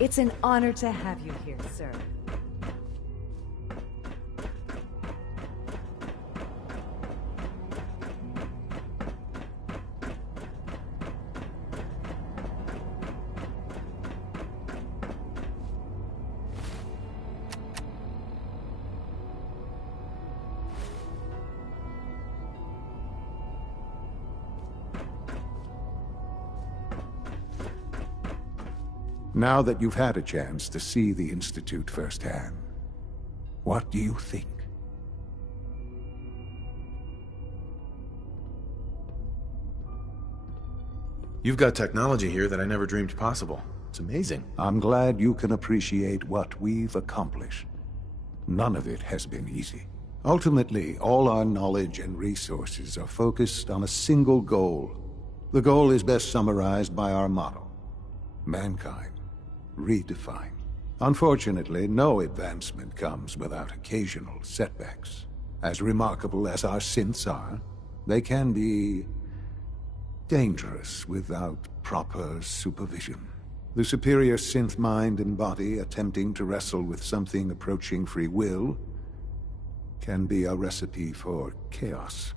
It's an honor to have you here, sir. Now that you've had a chance to see the Institute firsthand, what do you think? You've got technology here that I never dreamed possible. It's amazing. I'm glad you can appreciate what we've accomplished. None of it has been easy. Ultimately, all our knowledge and resources are focused on a single goal. The goal is best summarized by our motto: mankind redefined. Unfortunately, no advancement comes without occasional setbacks. As remarkable as our synths are, they can be dangerous without proper supervision. The superior synth mind and body attempting to wrestle with something approaching free will can be a recipe for chaos.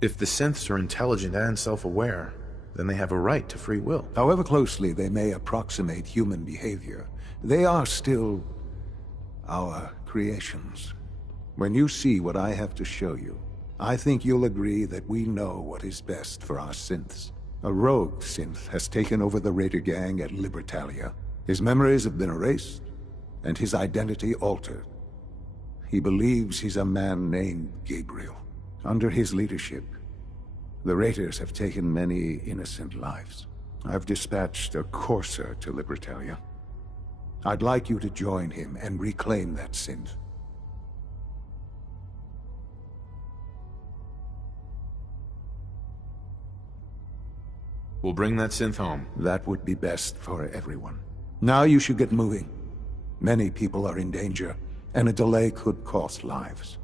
If the synths are intelligent and self-aware, then they have a right to free will. However closely they may approximate human behavior, they are still our creations. When you see what I have to show you, I think you'll agree that we know what is best for our synths. A rogue synth has taken over the Raider gang at Libertalia. His memories have been erased, and his identity altered. He believes he's a man named Gabriel. Under his leadership, the Raiders have taken many innocent lives. I've dispatched a courser to Libertalia. I'd like you to join him and reclaim that synth. We'll bring that synth home. That would be best for everyone. Now you should get moving. Many people are in danger, and a delay could cost lives.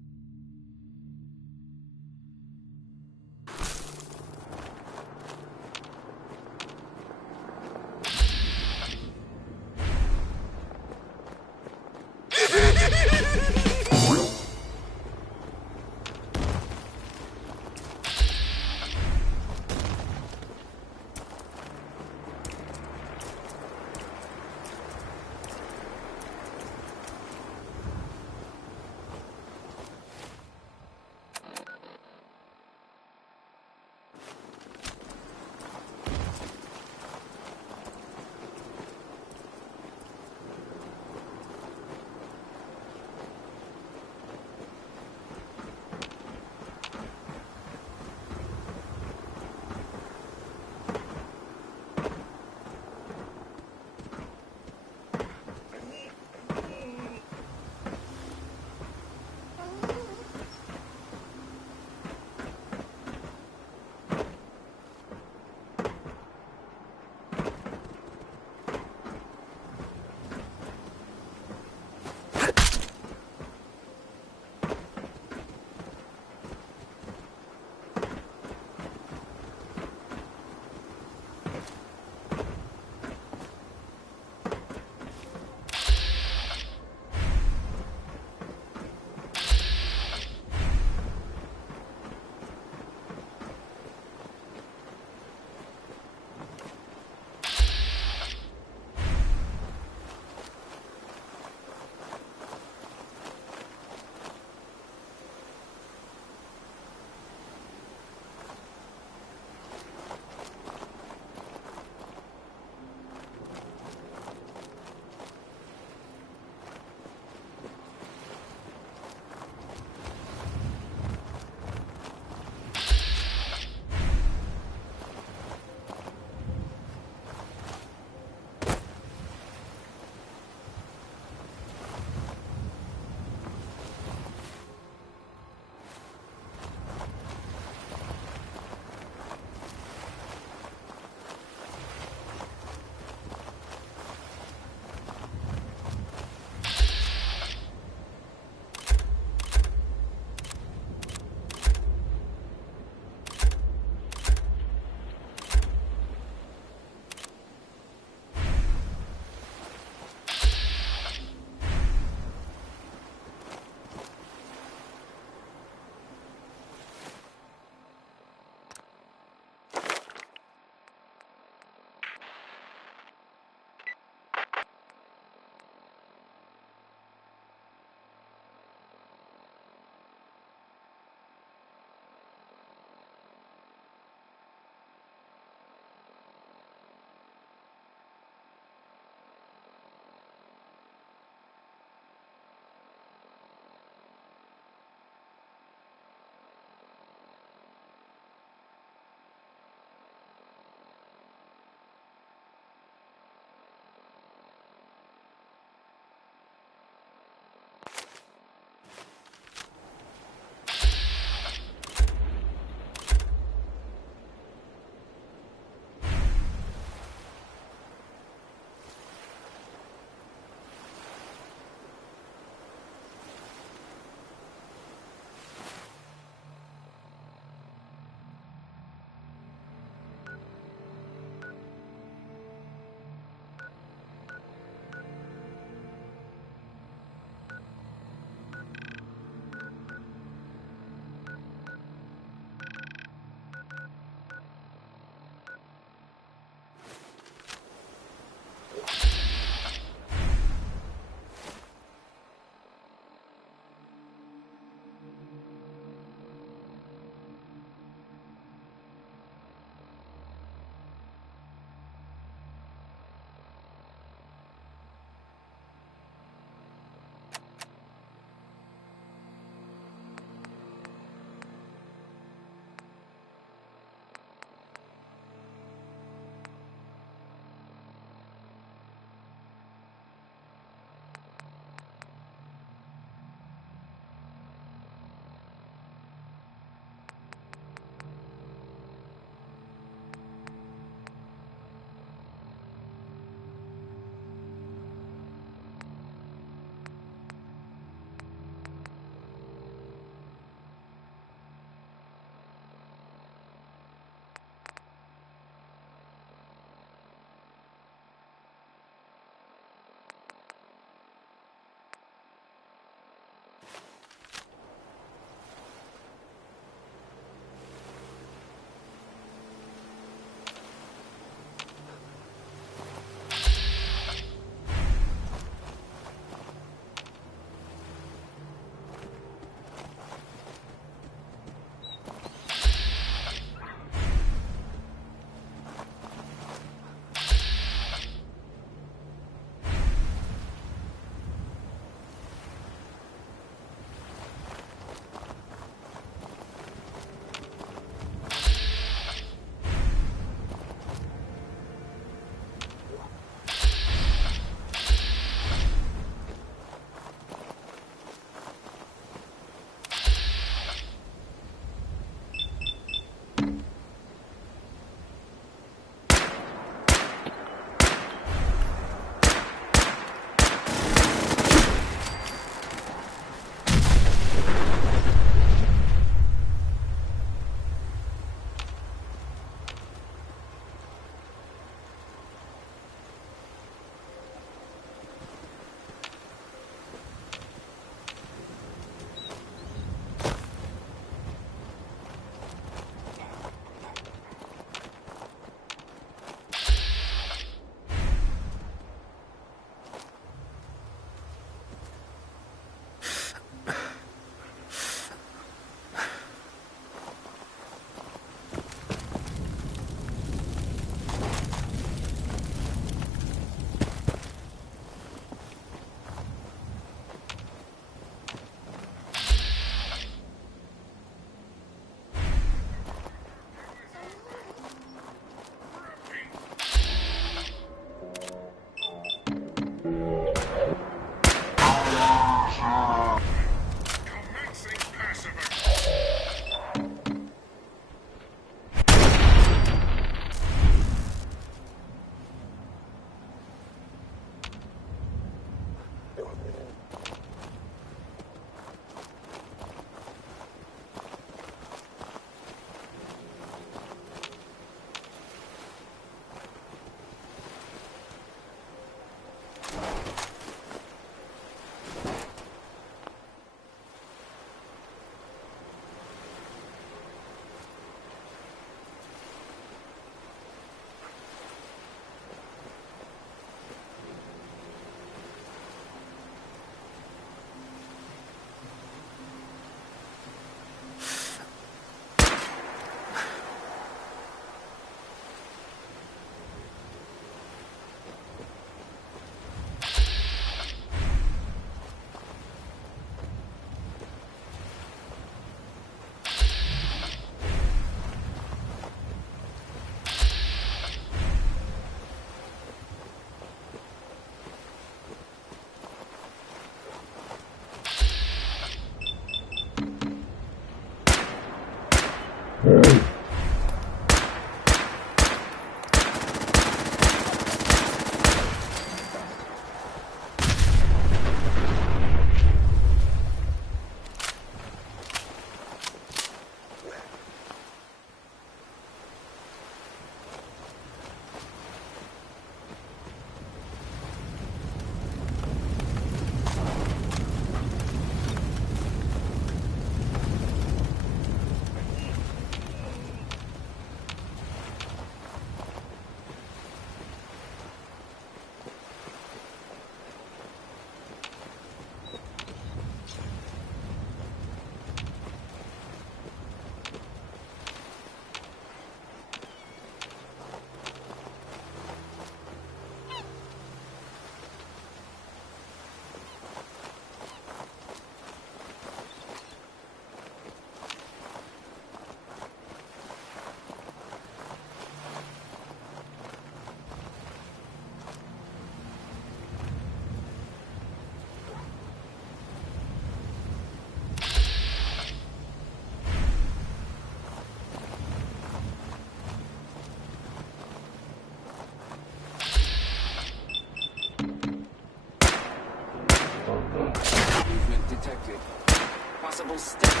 Understood.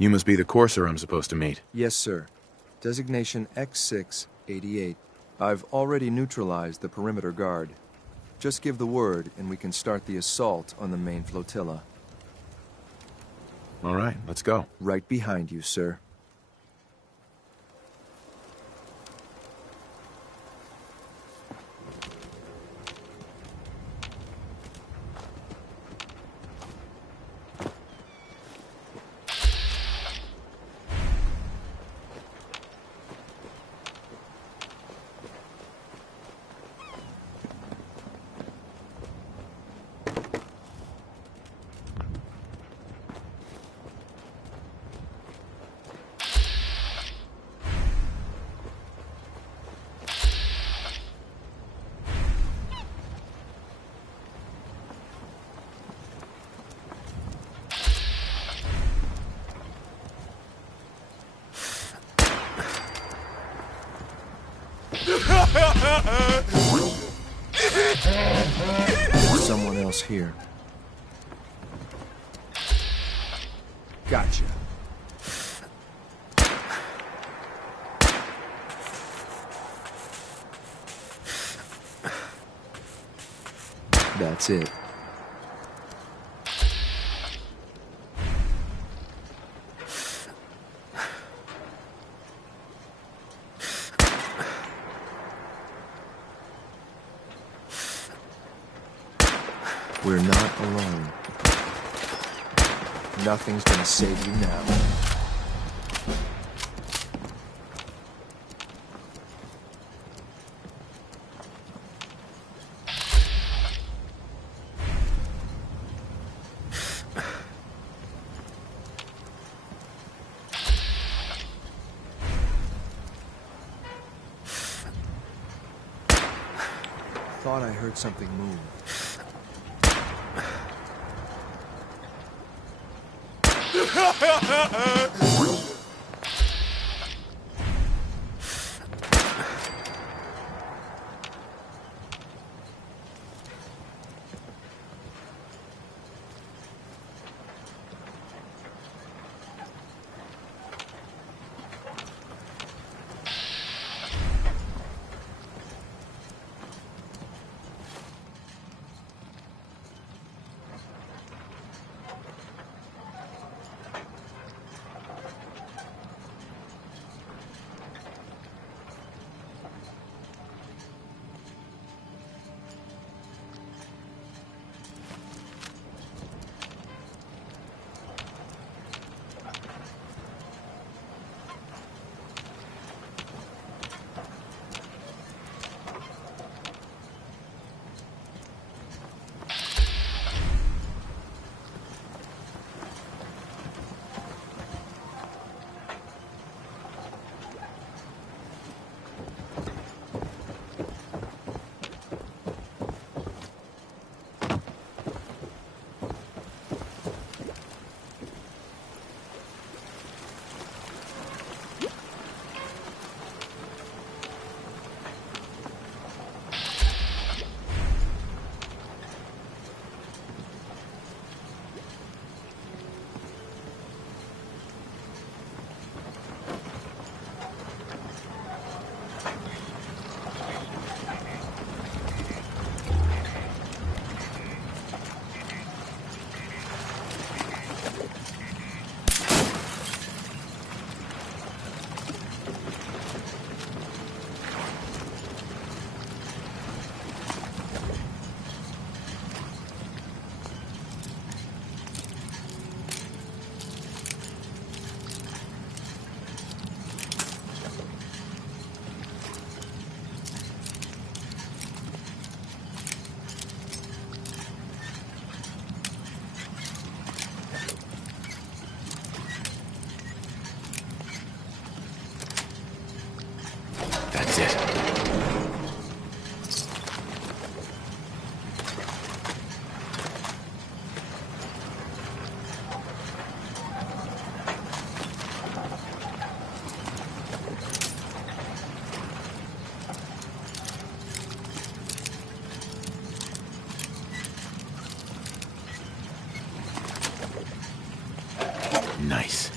You must be the courser I'm supposed to meet. Yes, sir. Designation X688. I've already neutralized the perimeter guard. Just give the word, and we can start the assault on the main flotilla. All right, let's go. Right behind you, sir. There's someone else here. Gotcha. That's it. We're not alone. Nothing's gonna save you now. Thought I heard something move. Nice.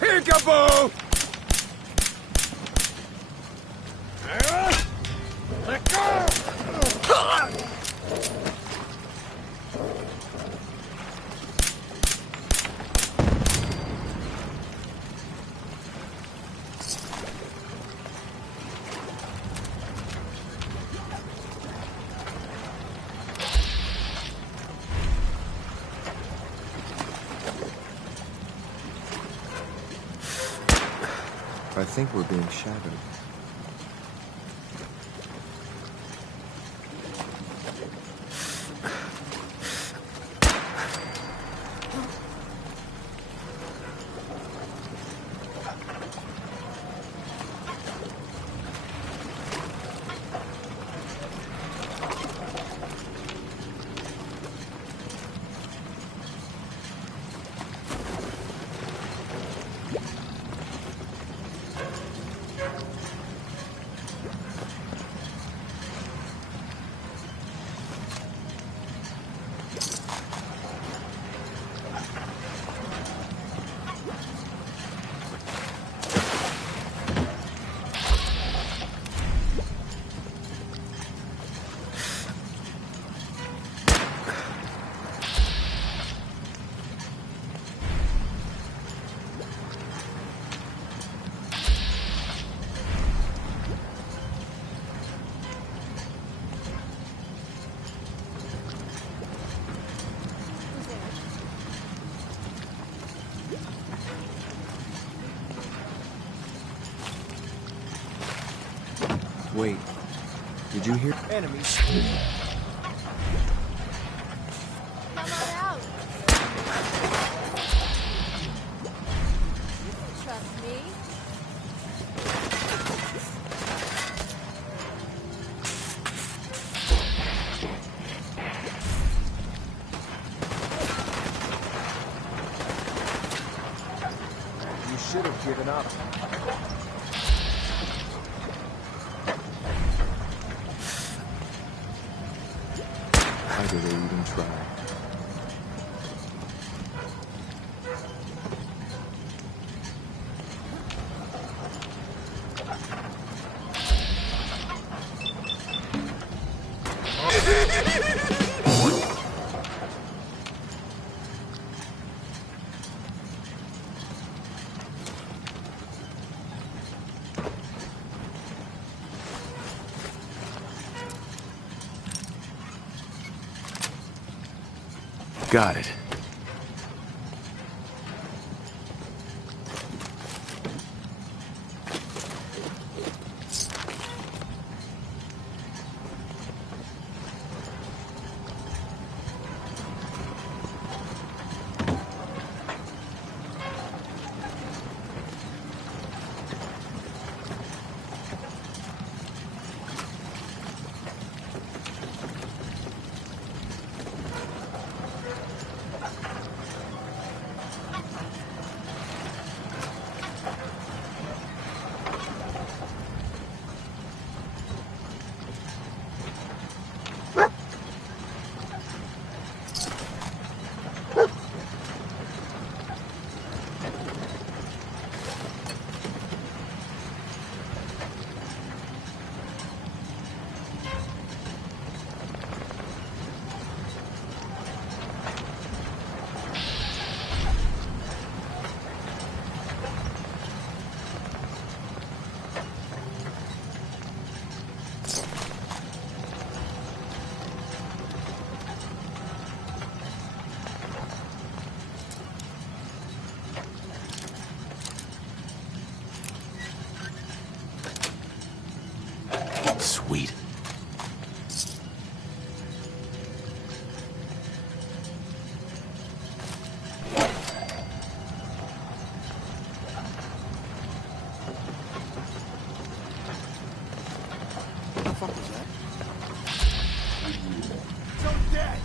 Peekaboo! Let go! I think we're being shadowed. Did you hear? Enemies. Come on out. You can trust me. You should have given up. How do they even try? Got it. Sweet. What the fuck was that? So dead!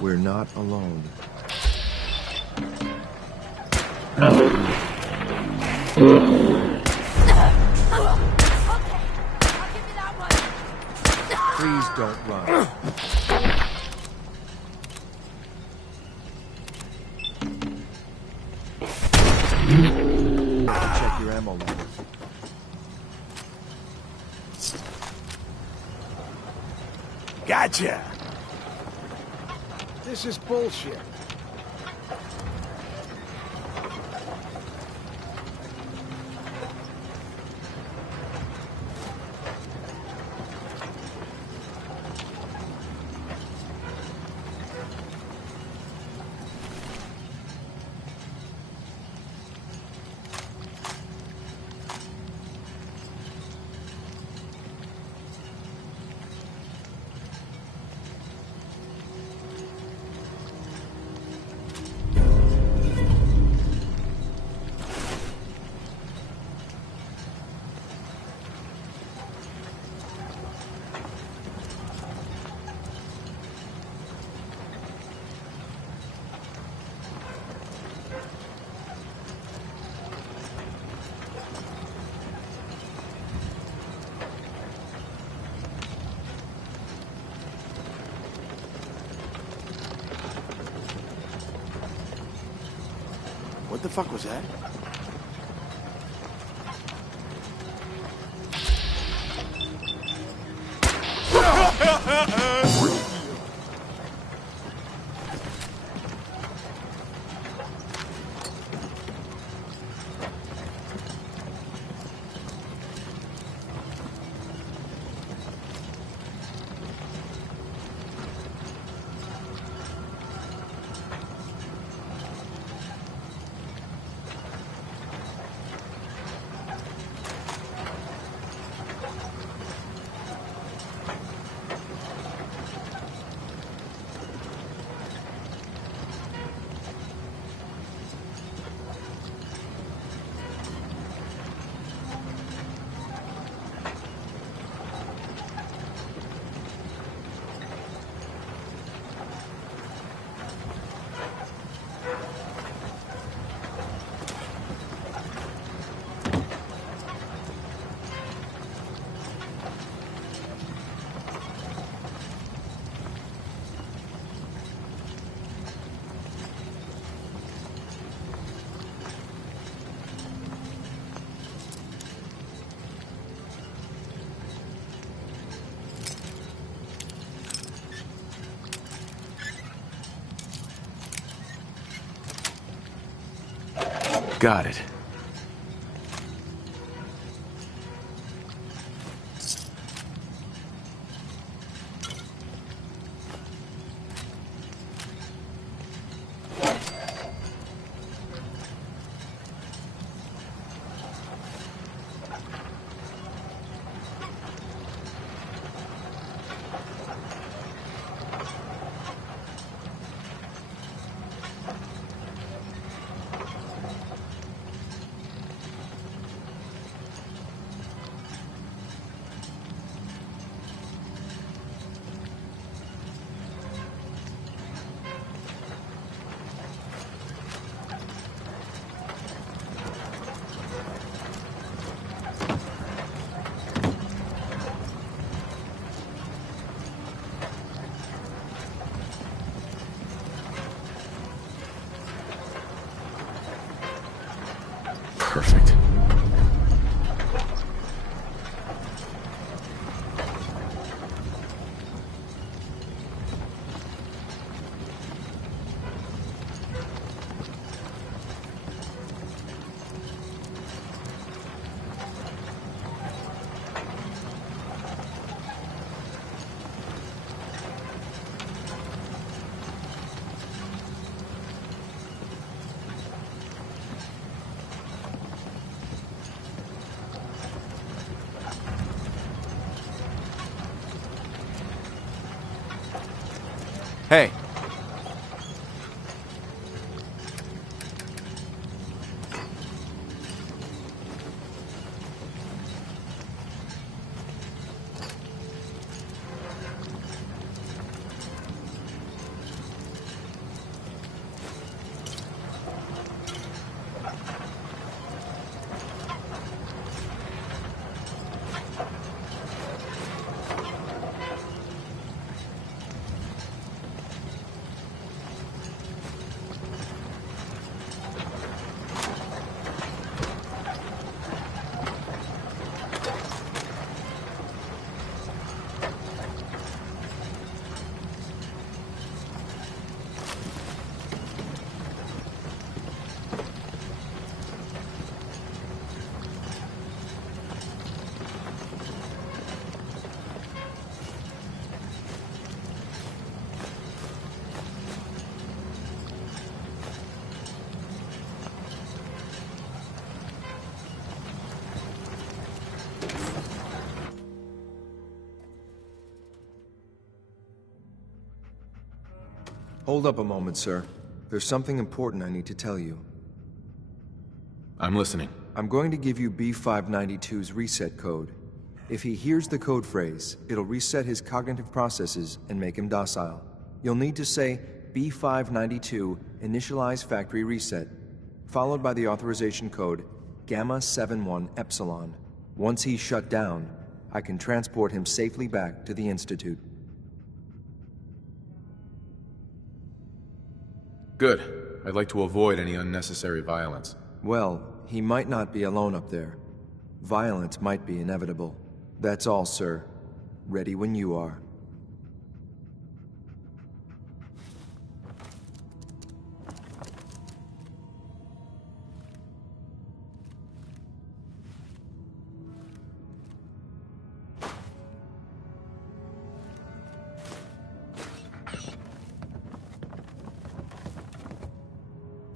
We're not alone. Please don't run. Check your ammo level. Gotcha! This is bullshit. What the fuck was that? Got it. Perfect. Hey! Hold up a moment, sir. There's something important I need to tell you. I'm listening. I'm going to give you B592's reset code. If he hears the code phrase, it'll reset his cognitive processes and make him docile. You'll need to say B592 initialize factory reset, followed by the authorization code Gamma 71 Epsilon. Once he's shut down, I can transport him safely back to the Institute. Good. I'd like to avoid any unnecessary violence. Well, he might not be alone up there. Violence might be inevitable. That's all, sir. Ready when you are.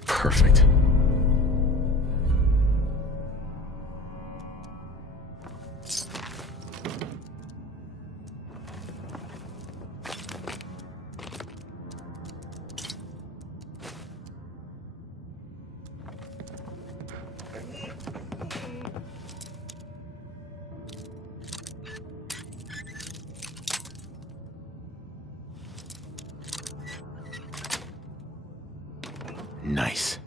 Perfect. Nice.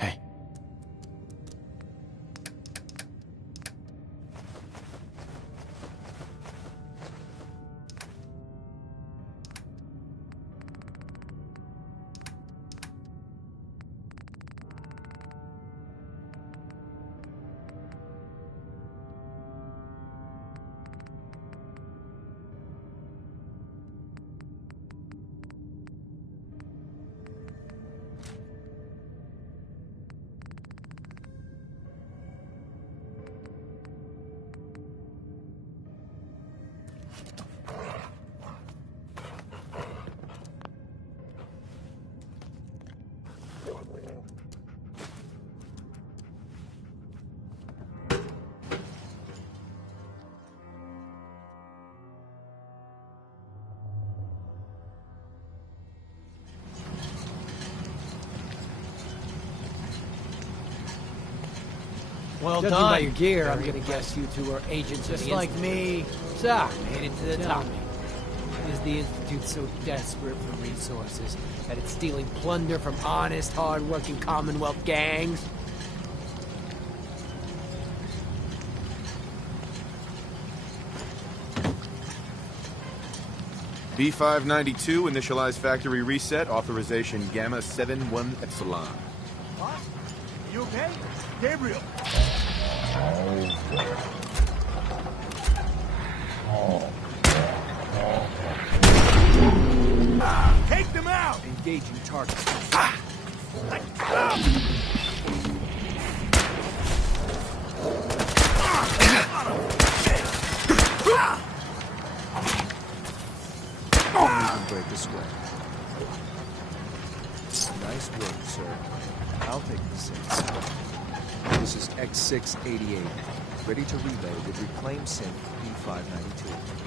Hey. Well Judging done. by your gear, I'm Very gonna guess you two are agents Just of the like Institute. me. So, made it to the Tell top. me, is the Institute so desperate for resources that it's stealing plunder from honest, hard-working Commonwealth gangs? B592, initialize factory reset, authorization Gamma 71 Epsilon. What? You okay? Gabriel! Take them out! Engaging target. Break this way. Nice work, sir. I'll take the 6. This is X688, ready to relay with reclaimed sync B592.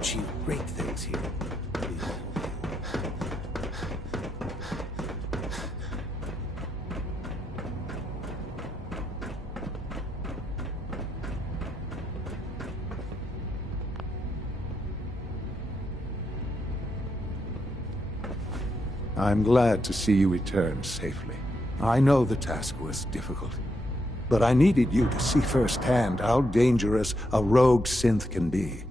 achieve great things here. I'm glad to see you return safely. I know the task was difficult, but I needed you to see firsthand how dangerous a rogue synth can be.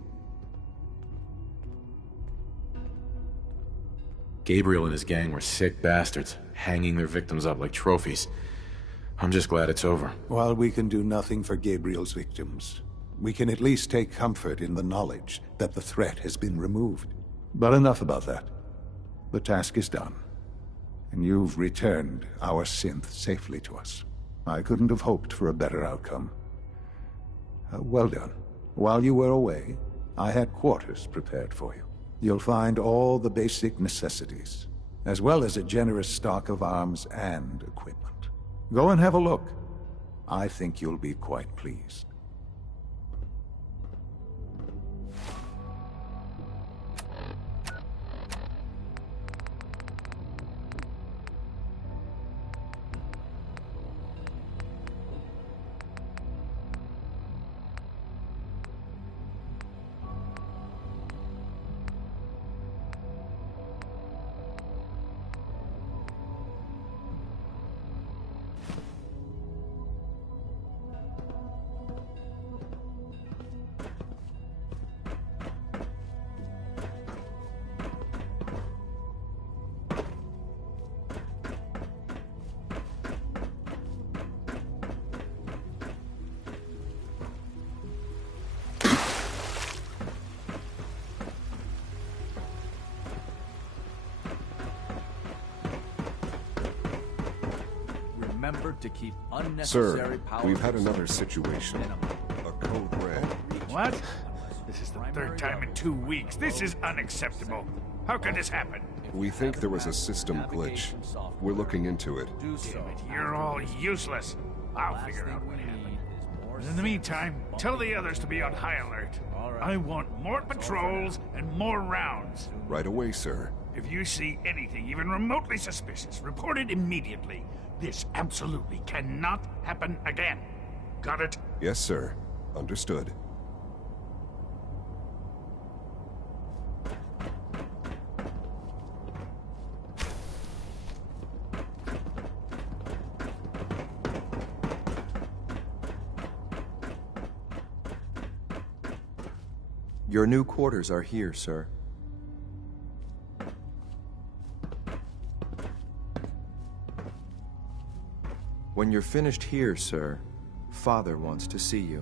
Gabriel and his gang were sick bastards, hanging their victims up like trophies. I'm just glad it's over. While we can do nothing for Gabriel's victims, we can at least take comfort in the knowledge that the threat has been removed. But enough about that. The task is done, and you've returned our synth safely to us. I couldn't have hoped for a better outcome. Well done. While you were away, I had quarters prepared for you. You'll find all the basic necessities, as well as a generous stock of arms and equipment. Go and have a look. I think you'll be quite pleased. Remember to keep unnecessary power. Sir, we've had another situation. A code red. What? This is the third time in 2 weeks. This is unacceptable. How could this happen? We think there was a system glitch. We're looking into it. Damn it, you're all useless. I'll figure out what happened. But in the meantime, tell the others to be on high alert. I want more patrols and more rounds. Right away, sir. If you see anything even remotely suspicious, report it immediately. This absolutely cannot happen again. Got it? Yes, sir. Understood. Your new quarters are here, sir. When you're finished here, sir, Father wants to see you.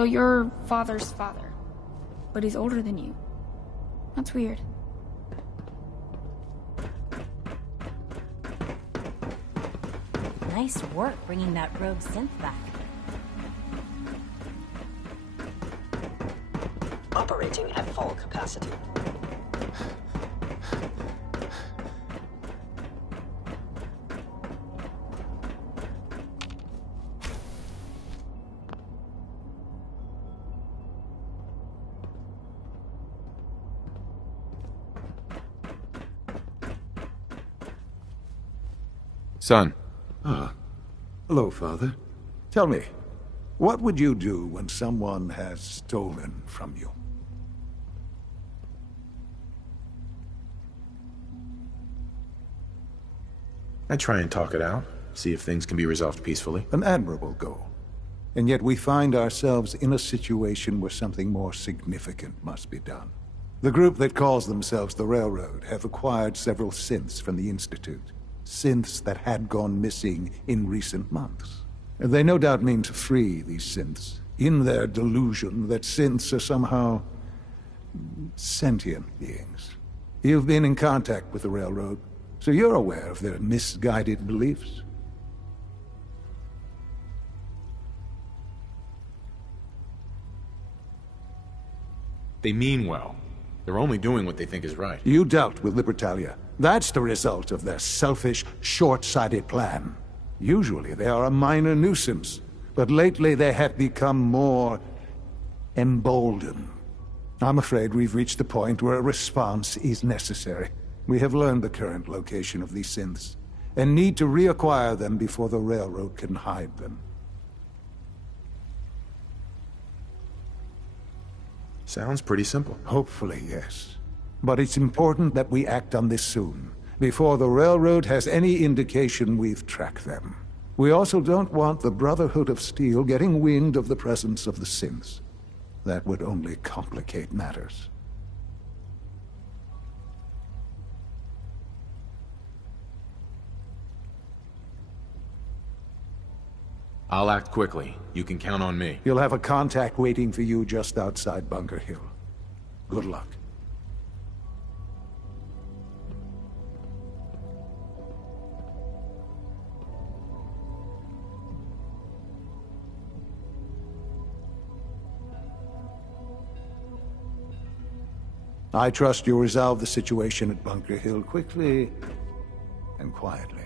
So you're father's father, but he's older than you. That's weird. Nice work bringing that rogue synth back. Operating at full capacity. Son. Ah. Hello, Father. Tell me, what would you do when someone has stolen from you? I try and talk it out, see if things can be resolved peacefully. An admirable goal. And yet we find ourselves in a situation where something more significant must be done. The group that calls themselves the Railroad have acquired several synths from the Institute. Synths that had gone missing in recent months. They no doubt mean to free these synths, in their delusion that synths are somehow sentient beings. You've been in contact with the Railroad, so you're aware of their misguided beliefs. They mean well. They're only doing what they think is right. You dealt with Libertalia. That's the result of their selfish, short-sighted plan. Usually they are a minor nuisance, but lately they have become more emboldened. I'm afraid we've reached the point where a response is necessary. We have learned the current location of these synths, and need to reacquire them before the Railroad can hide them. Sounds pretty simple. Hopefully, yes. But it's important that we act on this soon, before the Railroad has any indication we've tracked them. We also don't want the Brotherhood of Steel getting wind of the presence of the synths. That would only complicate matters. I'll act quickly. You can count on me. You'll have a contact waiting for you just outside Bunker Hill. Good luck. I trust you'll resolve the situation at Bunker Hill quickly and quietly.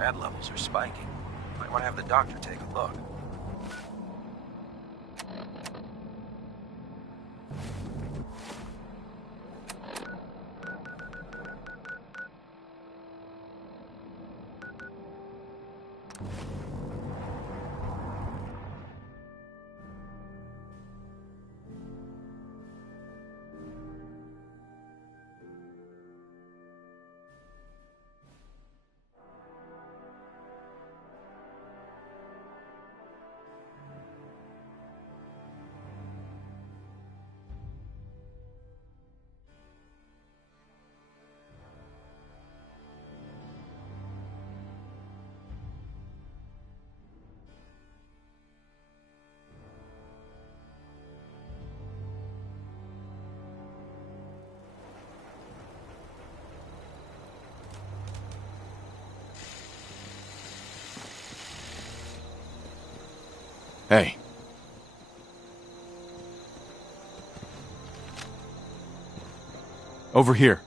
Rad levels are spiking. Might want to have the doctor take a look. Hey. Over here.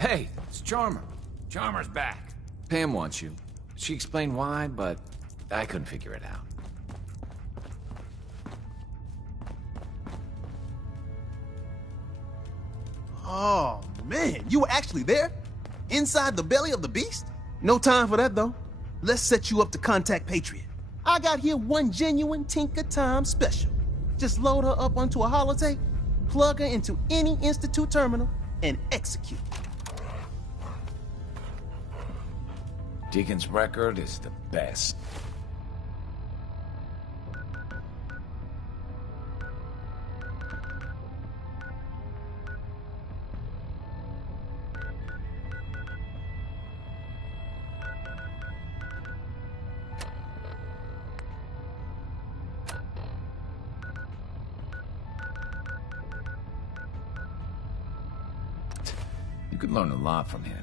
Hey, it's Charmer. Charmer's back. Pam wants you. She explained why, but I couldn't figure it out. Oh, man, you were actually there? Inside the belly of the beast? No time for that, though. Let's set you up to contact Patriot. I got here one genuine Tinker Time special. Just load her up onto a holotape, plug her into any Institute terminal, and execute. Deacon's record is the best. You could learn a lot from him.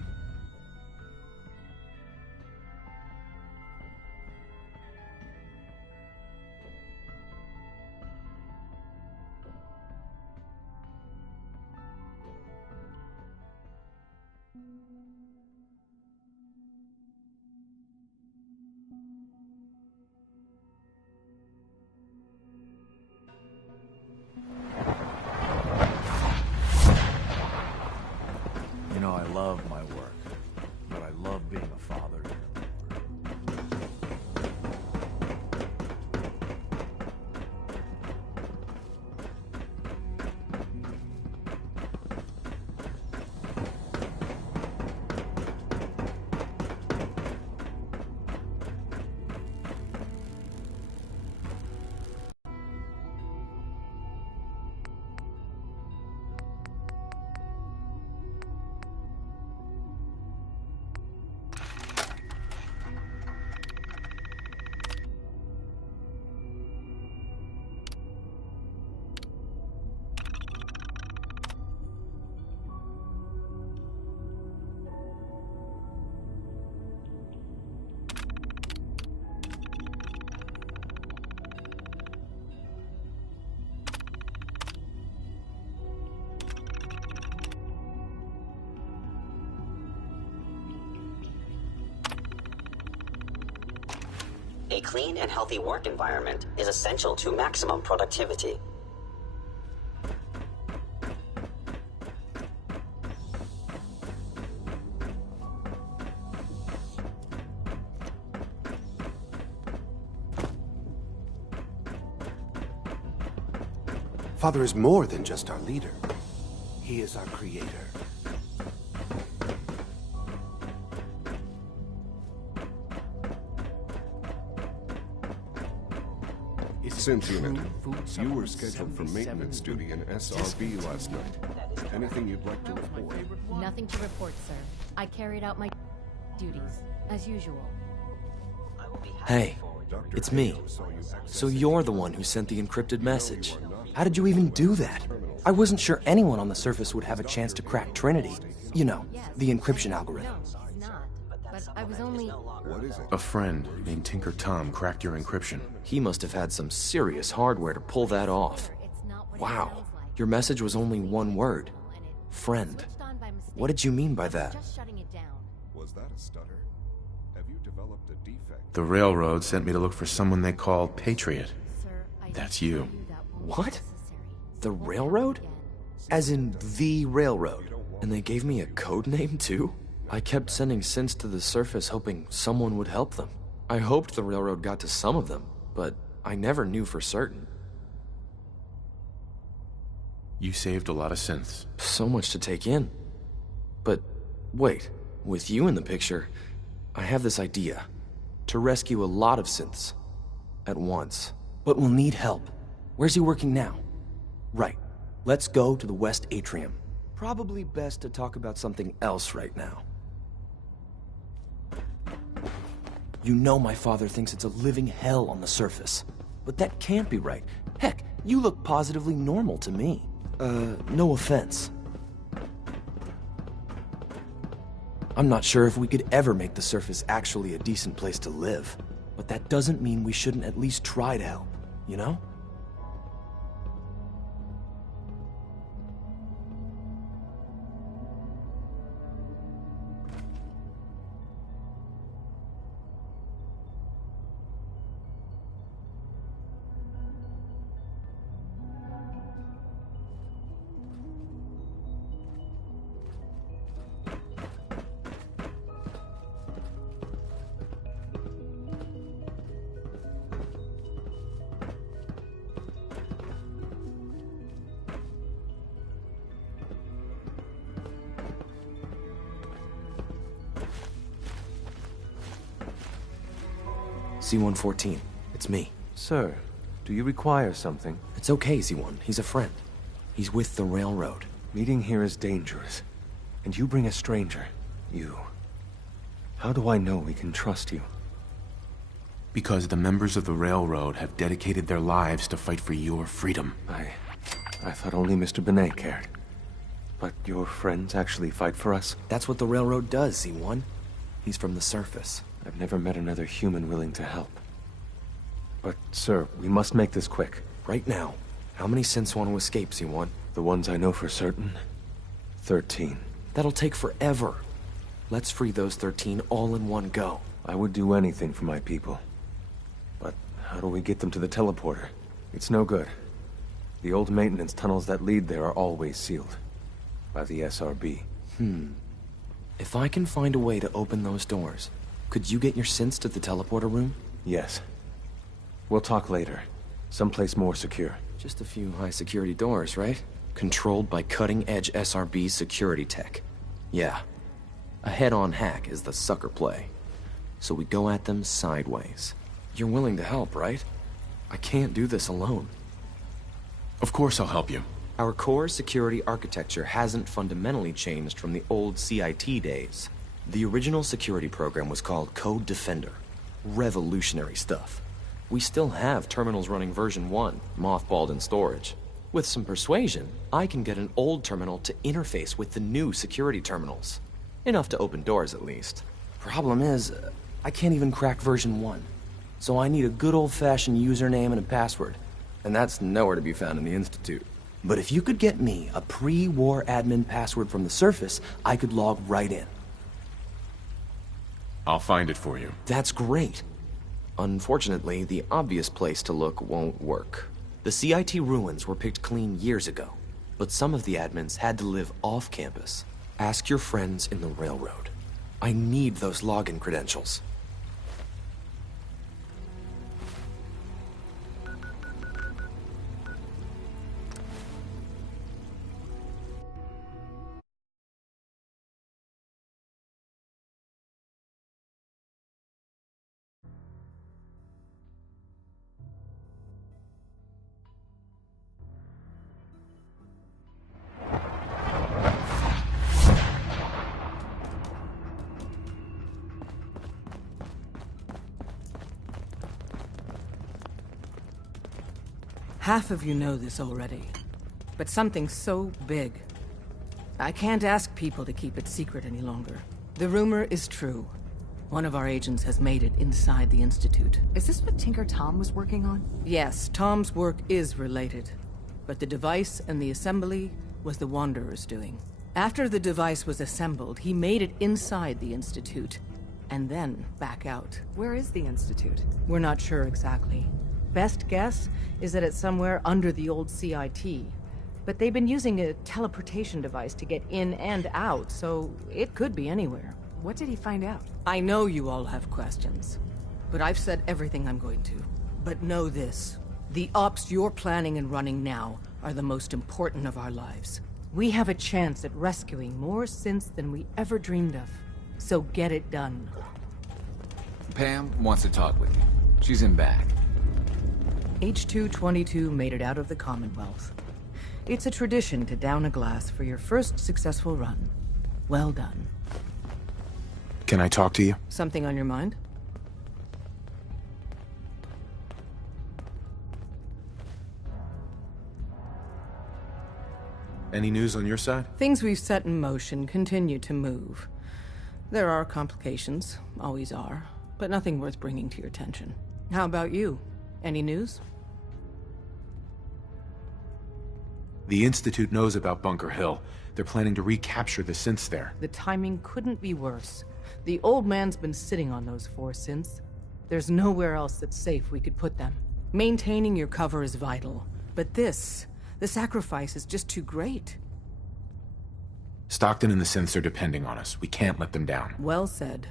You know, I love my work, but I love being a father. A clean and healthy work environment is essential to maximum productivity. Father is more than just our leader. He is our creator. Sentient, you were scheduled for maintenance duty in SRB last night. Anything you'd like to report? Nothing to report, sir. I carried out my duties, as usual. Hey, it's me. So you're the one who sent the encrypted message. How did you even do that? I wasn't sure anyone on the surface would have a chance to crack Trinity. You know, the encryption algorithm. But I was only... What is it? A friend named Tinker Tom cracked your encryption. He must have had some serious hardware to pull that off. Wow, your message was only one word. Friend. What did you mean by that? Was that a stutter? Have you developed a defect? The Railroad sent me to look for someone they call Patriot. That's you. What? The Railroad? As in the Railroad? And they gave me a code name too? I kept sending synths to the surface hoping someone would help them. I hoped the Railroad got to some of them, but I never knew for certain. You saved a lot of synths. So much to take in. But wait, with you in the picture, I have this idea. To rescue a lot of synths. At once. But we'll need help. Where's he working now? Right. Let's go to the West Atrium. Probably best to talk about something else right now. You know my father thinks it's a living hell on the surface. But that can't be right. Heck, you look positively normal to me. No offense. I'm not sure if we could ever make the surface actually a decent place to live. But that doesn't mean we shouldn't at least try to help, you know? C-114. It's me. Sir, do you require something? It's okay, Z1. He's a friend. He's with the Railroad. Meeting here is dangerous. And you bring a stranger. You. How do I know we can trust you? Because the members of the Railroad have dedicated their lives to fight for your freedom. I thought only Mr. Benet cared. But your friends actually fight for us? That's what the Railroad does, Z1. He's from the surface. I've never met another human willing to help. But, sir, we must make this quick. Right now, how many synths want to escape, Z1? The ones I know for certain? 13. That'll take forever. Let's free those 13 all in one go. I would do anything for my people. But how do we get them to the teleporter? It's no good. The old maintenance tunnels that lead there are always sealed. By the SRB. If I can find a way to open those doors, could you get your synths to the teleporter room? Yes. We'll talk later. Someplace more secure. Just a few high-security doors, right? Controlled by cutting-edge SRB security tech. Yeah. A head-on hack is the sucker play. So we go at them sideways. You're willing to help, right? I can't do this alone. Of course I'll help you. Our core security architecture hasn't fundamentally changed from the old CIT days. The original security program was called Code Defender. Revolutionary stuff. We still have terminals running version 1, mothballed in storage. With some persuasion, I can get an old terminal to interface with the new security terminals. Enough to open doors, at least. Problem is, I can't even crack version 1. So I need a good old-fashioned username and a password. And that's nowhere to be found in the Institute. But if you could get me a pre-war admin password from the surface, I could log right in. I'll find it for you. That's great. Unfortunately, the obvious place to look won't work. The CIT ruins were picked clean years ago, but some of the admins had to live off campus. Ask your friends in the Railroad. I need those login credentials. Half of you know this already, but something so big, I can't ask people to keep it secret any longer. The rumor is true. One of our agents has made it inside the Institute. Is this what Tinker Tom was working on? Yes, Tom's work is related, but the device and the assembly was the Wanderer's doing. After the device was assembled, he made it inside the Institute, and then back out. Where is the Institute? We're not sure exactly. Best guess is that it's somewhere under the old CIT. But they've been using a teleportation device to get in and out, so it could be anywhere. What did he find out? I know you all have questions, but I've said everything I'm going to. But know this, the ops you're planning and running now are the most important of our lives. We have a chance at rescuing more synths than we ever dreamed of. So get it done. Pam wants to talk with you. She's in back. H222 made it out of the Commonwealth. It's a tradition to down a glass for your first successful run. Well done. Can I talk to you? Something on your mind? Any news on your side? Things we've set in motion continue to move. There are complications, always are, but nothing worth bringing to your attention. How about you? Any news? The Institute knows about Bunker Hill. They're planning to recapture the synths there. The timing couldn't be worse. The old man's been sitting on those 4 synths. There's nowhere else that's safe we could put them. Maintaining your cover is vital, but the sacrifice is just too great. Stockton and the synths are depending on us. We can't let them down. Well said.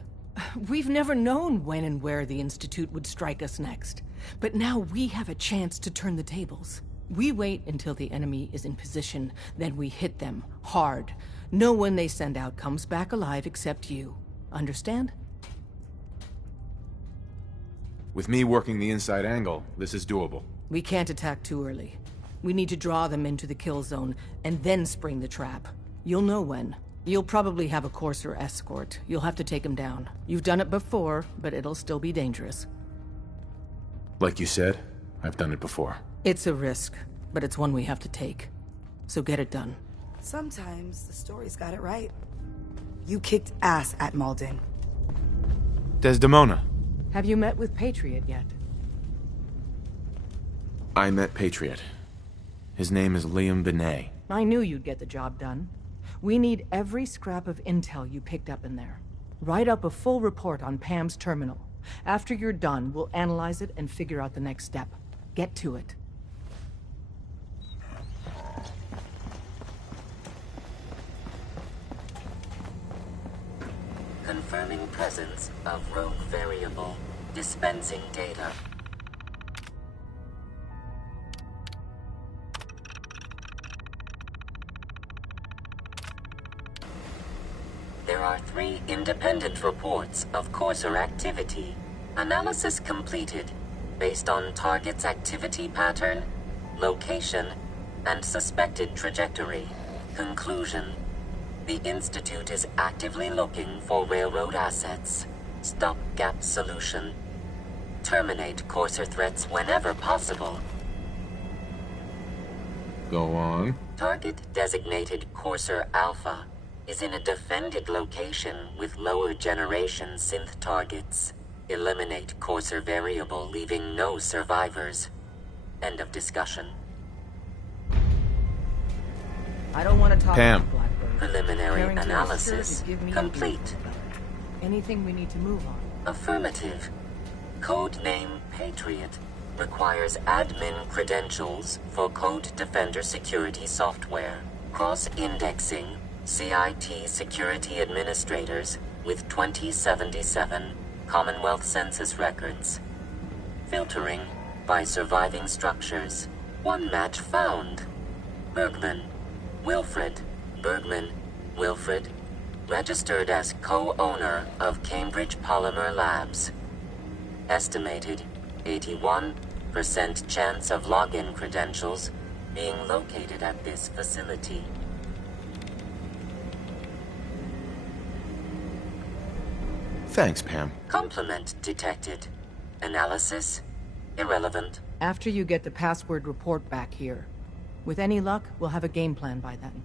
We've never known when and where the Institute would strike us next. But now we have a chance to turn the tables. We wait until the enemy is in position, then we hit them hard. No one they send out comes back alive except you. Understand? With me working the inside angle, this is doable. We can't attack too early. We need to draw them into the kill zone, and then spring the trap. You'll know when. You'll probably have a Courser escort. You'll have to take him down. You've done it before, but it'll still be dangerous. Like you said, I've done it before. It's a risk, but it's one we have to take. So get it done. Sometimes the story's got it right. You kicked ass at Malden. Desdemona. Have you met with Patriot yet? I met Patriot. His name is Liam Benet. I knew you'd get the job done. We need every scrap of intel you picked up in there. Write up a full report on Pam's terminal. After you're done, we'll analyze it and figure out the next step. Get to it. Confirming presence of rogue variable. Dispensing data. There are 3 independent reports of Courser activity. Analysis completed, based on target's activity pattern, location, and suspected trajectory. Conclusion: the Institute is actively looking for railroad assets. Stopgap solution. Terminate Courser threats whenever possible. Go on. Target designated Courser Alpha is in a defended location with lower generation synth targets. Eliminate Courser variable, leaving no survivors. End of discussion. I don't want to talk Pam. about Blackbird. Preliminary Carrington is sure analysis to give me complete. details about it. Anything we need to move on? Affirmative. Codename Patriot requires admin credentials for Code Defender security software. Cross-indexing CIT security administrators with 2077 Commonwealth Census records. Filtering by surviving structures. 1 match found. Bergman. Wilfred. Bergman. Wilfred. Registered as co-owner of Cambridge Polymer Labs. Estimated 81% chance of login credentials being located at this facility. Thanks, Pam. Complement detected. Analysis irrelevant. After you get the password report back here. With any luck, we'll have a game plan by then.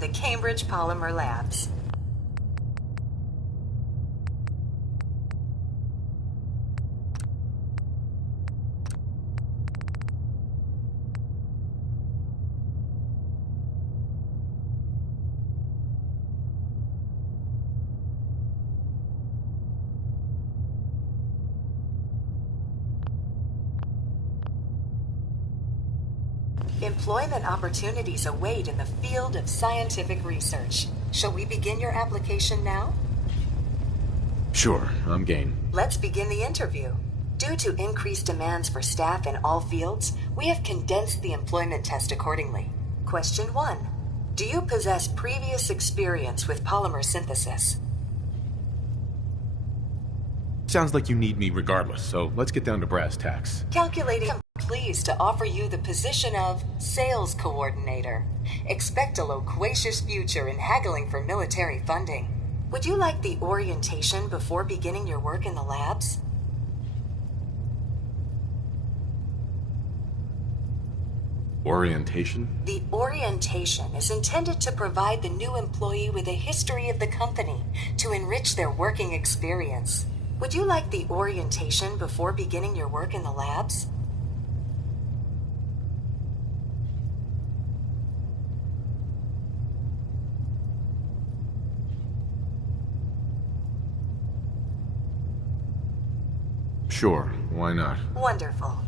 the Cambridge Polymer Labs. Employment opportunities await in the field of scientific research. Shall we begin your application now? Sure, I'm game. Let's begin the interview. Due to increased demands for staff in all fields, we have condensed the employment test accordingly. Question 1. Do you possess previous experience with polymer synthesis? Sounds like you need me regardless, so let's get down to brass tacks. Calculating. I'm pleased to offer you the position of sales coordinator. Expect a loquacious future in haggling for military funding. Would you like the orientation before beginning your work in the labs? Orientation? The orientation is intended to provide the new employee with a history of the company to enrich their working experience. Would you like the orientation before beginning your work in the labs? Sure, why not? Wonderful.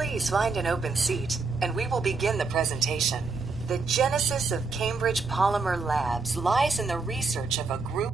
Please find an open seat, and we will begin the presentation. The genesis of Cambridge Polymer Labs lies in the research of a group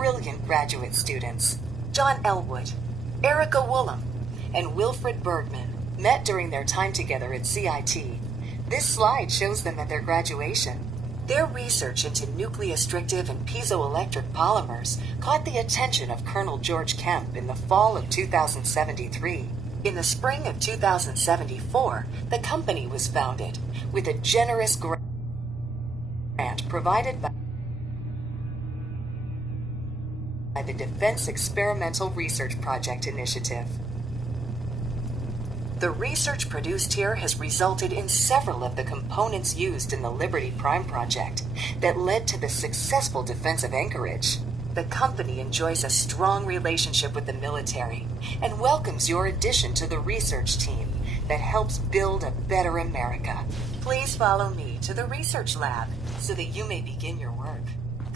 brilliant graduate students. John Elwood, Erica Woolham, and Wilfred Bergman met during their time together at CIT. This slide shows them at their graduation. Their research into nucleostrictive and piezoelectric polymers caught the attention of Colonel George Kemp in the fall of 2073. In the spring of 2074, the company was founded with a generous grant provided by the Defense Experimental Research Project Initiative. The research produced here has resulted in several of the components used in the Liberty Prime project that led to the successful defense of Anchorage. The company enjoys a strong relationship with the military and welcomes your addition to the research team that helps build a better America. Please follow me to the research lab so that you may begin your work.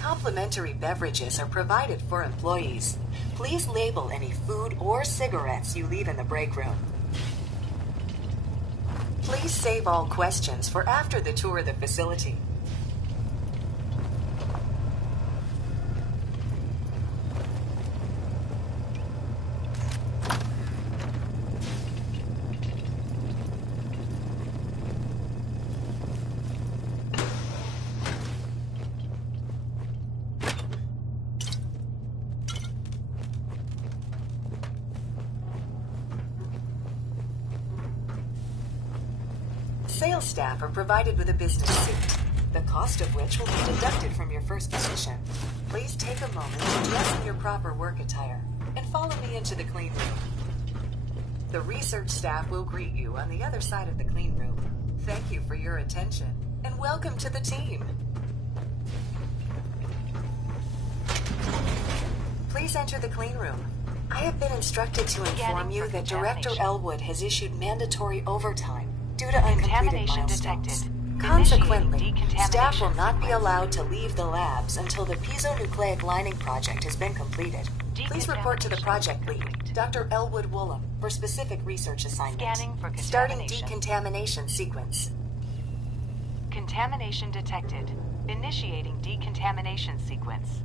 Complimentary beverages are provided for employees. Please label any food or cigarettes you leave in the break room. Please save all questions for after the tour of the facility. Sales staff are provided with a business suit. the cost of which will be deducted from your first position. Please take a moment to dress in your proper work attire and follow me into the clean room. The research staff will greet you on the other side of the clean room. Thank you for your attention and welcome to the team. Please enter the clean room. I have been instructed to inform you that Director Elwood has issued mandatory overtime due to uncompleted milestones. Consequently, staff will not be allowed to leave the labs until the piezonucleic lining project has been completed. Please report to the project lead, Dr. Elwood Woolham, for specific research assignments. Starting decontamination sequence. Contamination detected. Initiating decontamination sequence.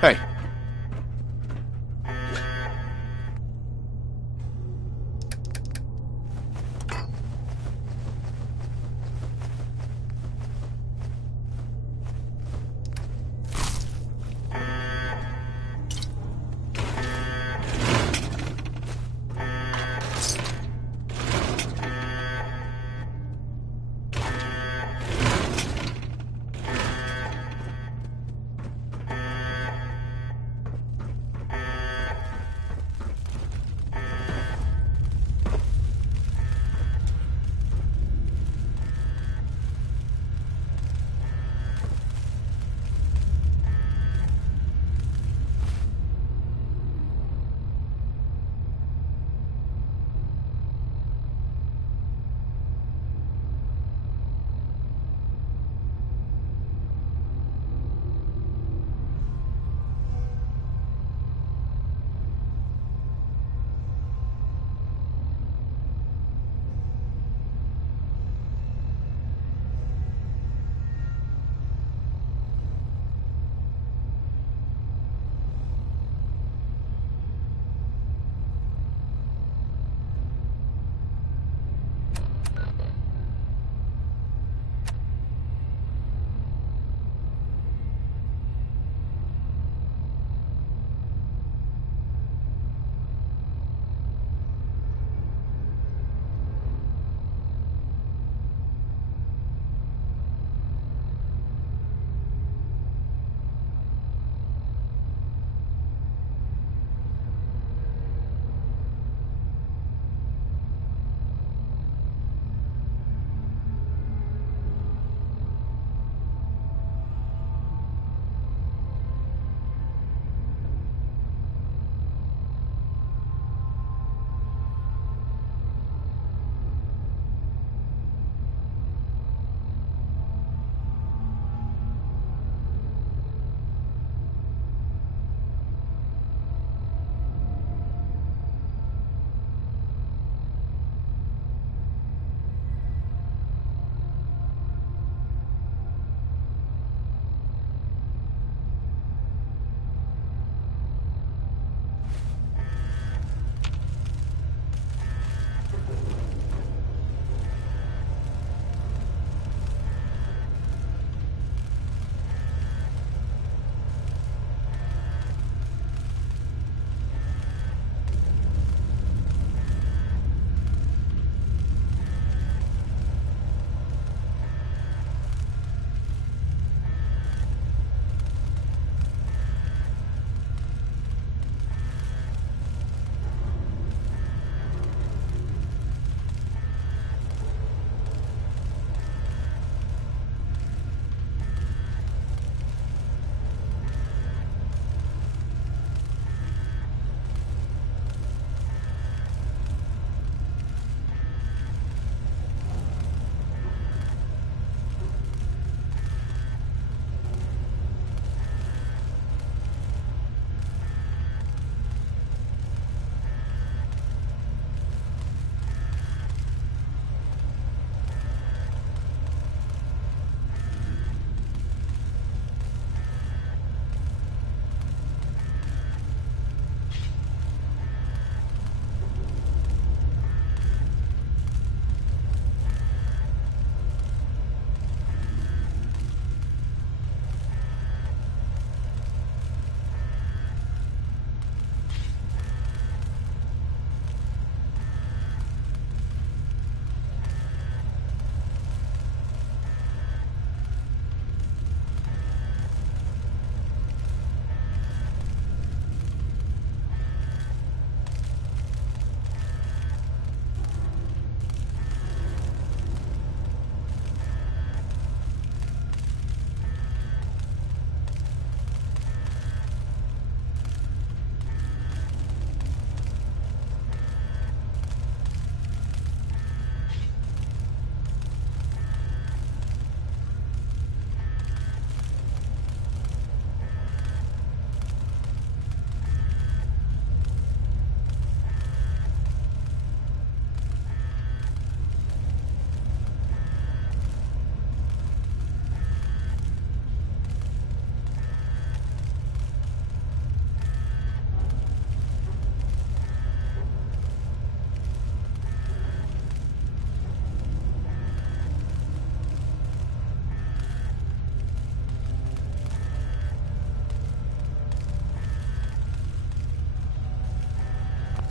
Hey.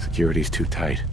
Security's too tight.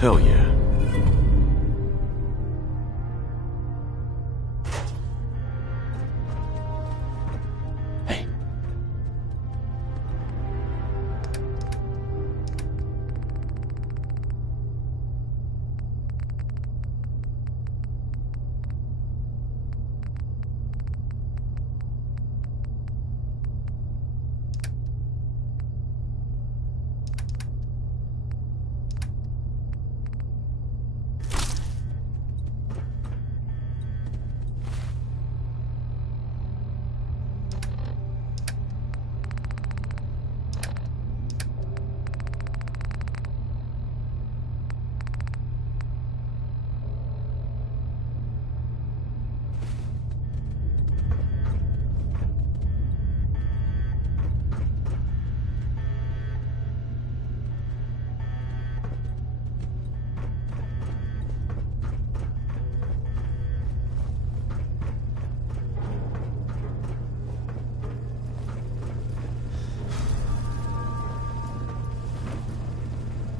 Hell yeah.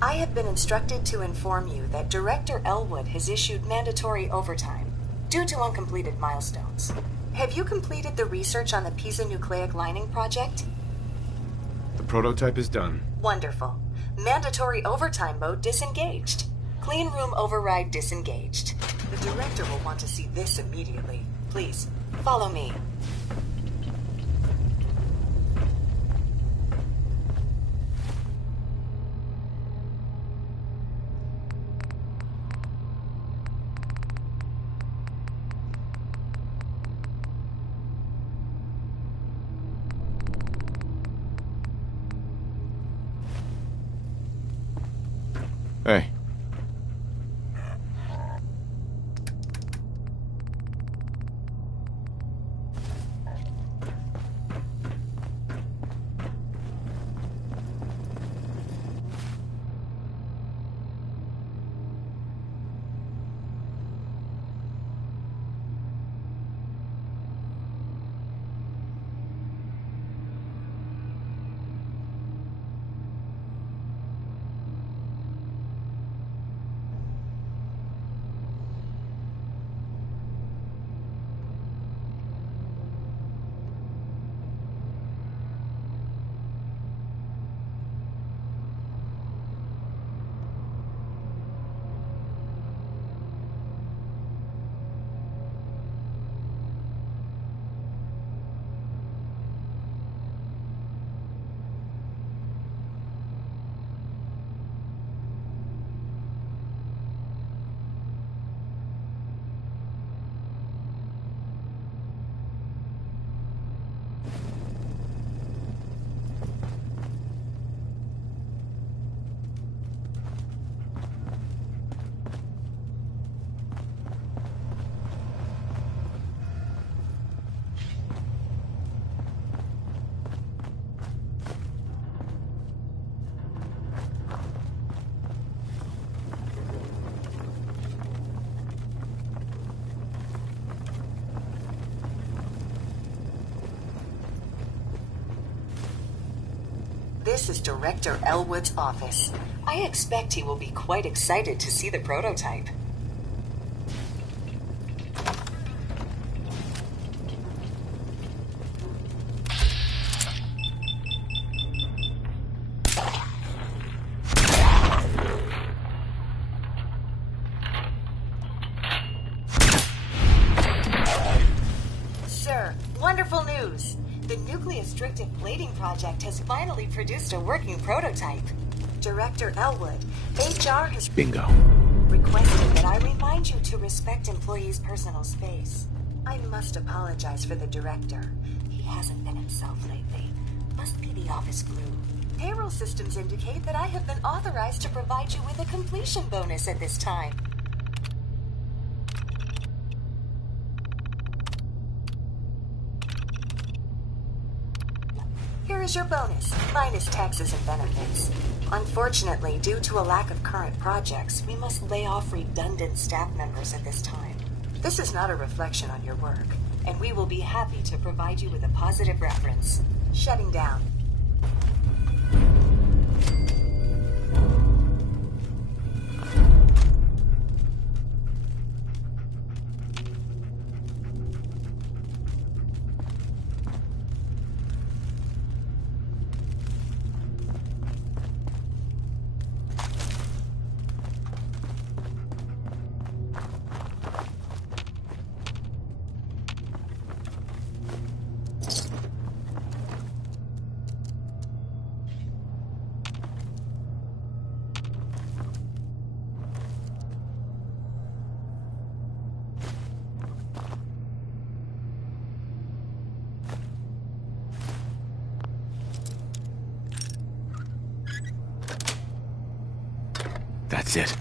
I have been instructed to inform you that Director Elwood has issued mandatory overtime due to uncompleted milestones. Have you completed the research on the Pisa nucleic lining project? The prototype is done. Wonderful. Mandatory overtime mode disengaged. Clean room override disengaged. The director will want to see this immediately. Please, follow me. Hey. This is Director Elwood's office. I expect he will be quite excited to see the prototype. Sir, wonderful news. The nucleostrictive plating project has finally produced a working prototype. Director Elwood, HR has Bingo. requested that I remind you to respect employees' personal space. I must apologize for the director. He hasn't been himself lately. Must be the office flu. Payroll systems indicate that I have been authorized to provide you with a completion bonus at this time. Here is your bonus, minus taxes and benefits. Unfortunately, due to a lack of current projects, we must lay off redundant staff members at this time. This is not a reflection on your work, and we will be happy to provide you with a positive reference. Shutting down. That's it.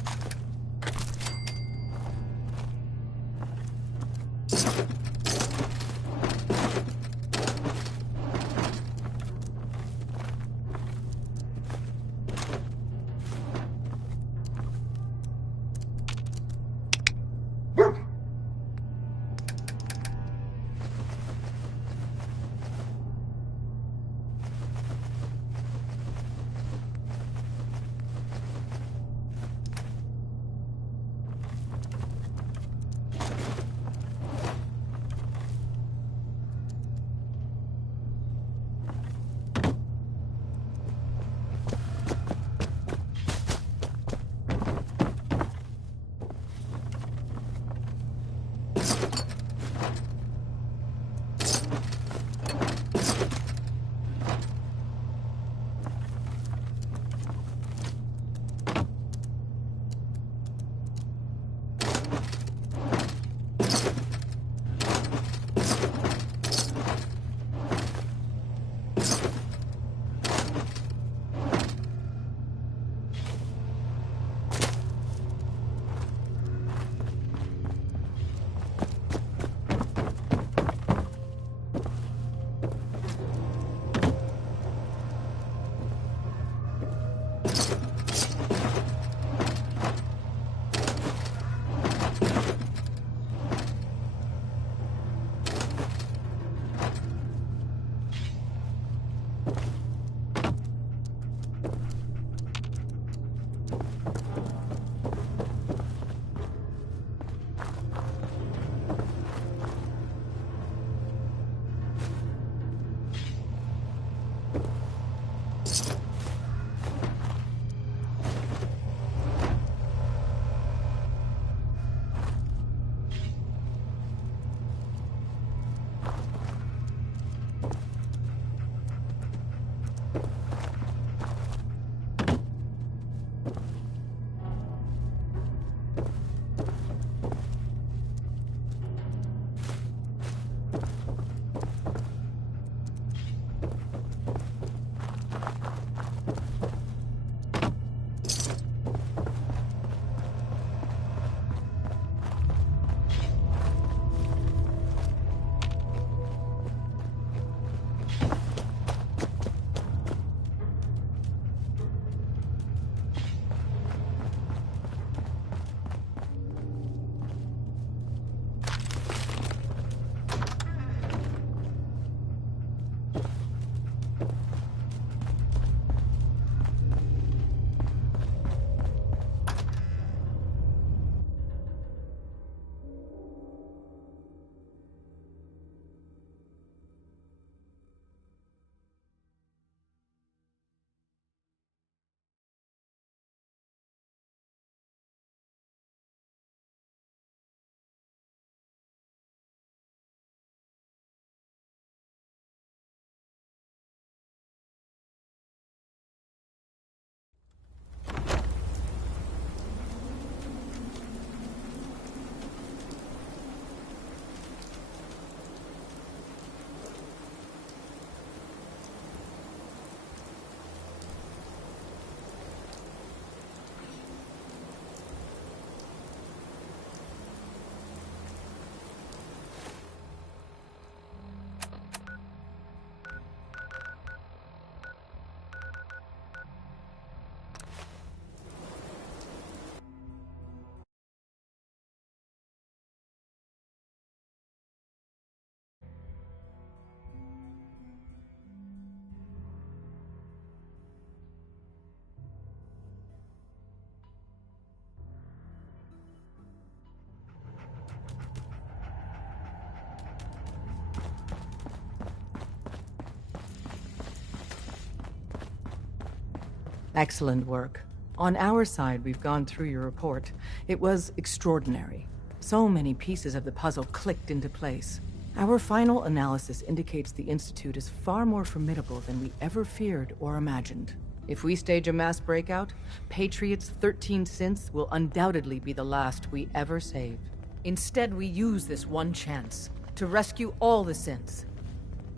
Excellent work. On our side, we've gone through your report. It was extraordinary. So many pieces of the puzzle clicked into place. Our final analysis indicates the Institute is far more formidable than we ever feared or imagined. If we stage a mass breakout, Patriot's 13 synths will undoubtedly be the last we ever save. Instead, we use this one chance to rescue all the synths.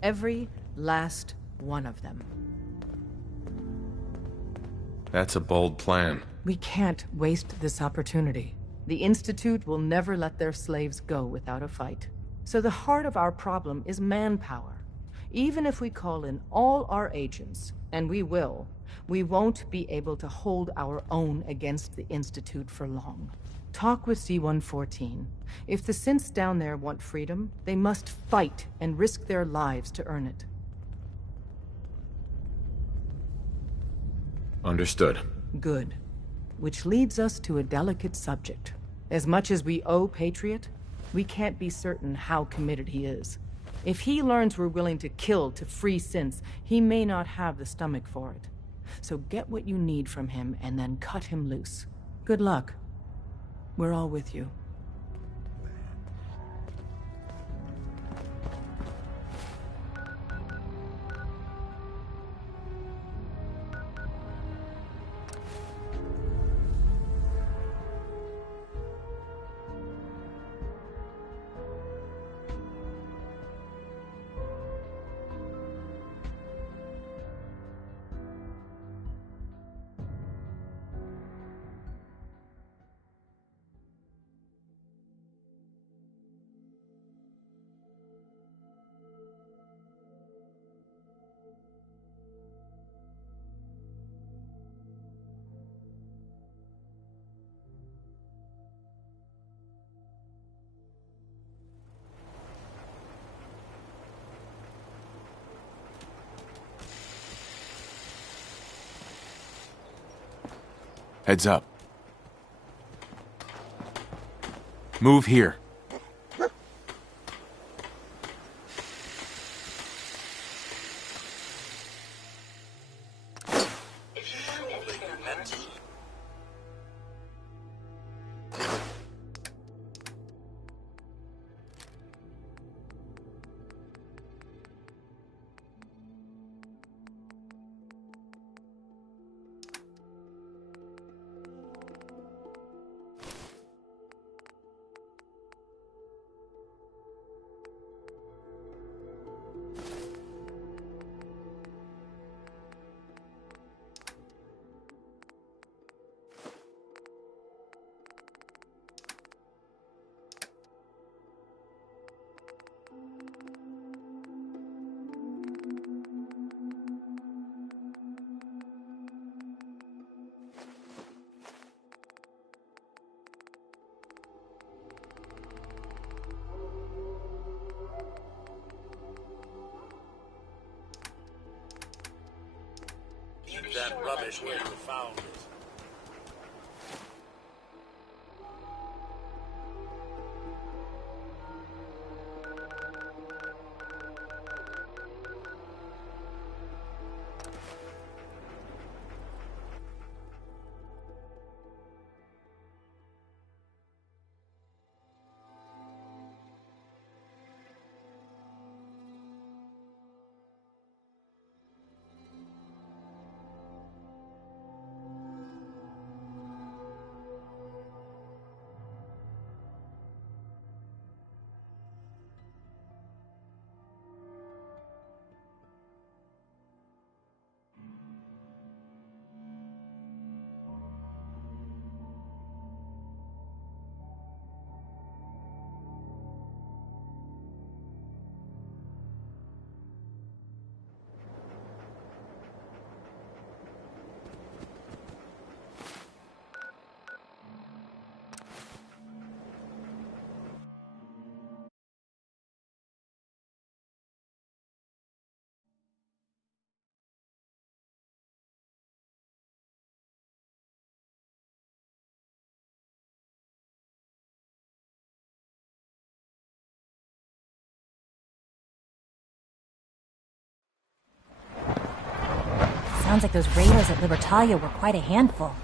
Every last one of them. That's a bold plan. We can't waste this opportunity. The Institute will never let their slaves go without a fight. So the heart of our problem is manpower. Even if we call in all our agents, and we will, we won't be able to hold our own against the Institute for long. Talk with C-114. If the synths down there want freedom, they must fight and risk their lives to earn it. Understood. Good. Which leads us to a delicate subject. As much as we owe Patriot, we can't be certain how committed he is. If he learns we're willing to kill to free synths, he may not have the stomach for it. So get what you need from him and then cut him loose. Good luck. We're all with you. Heads up. Move here. Keep that rubbish where you found it. Sounds like those raiders at Libertalia were quite a handful.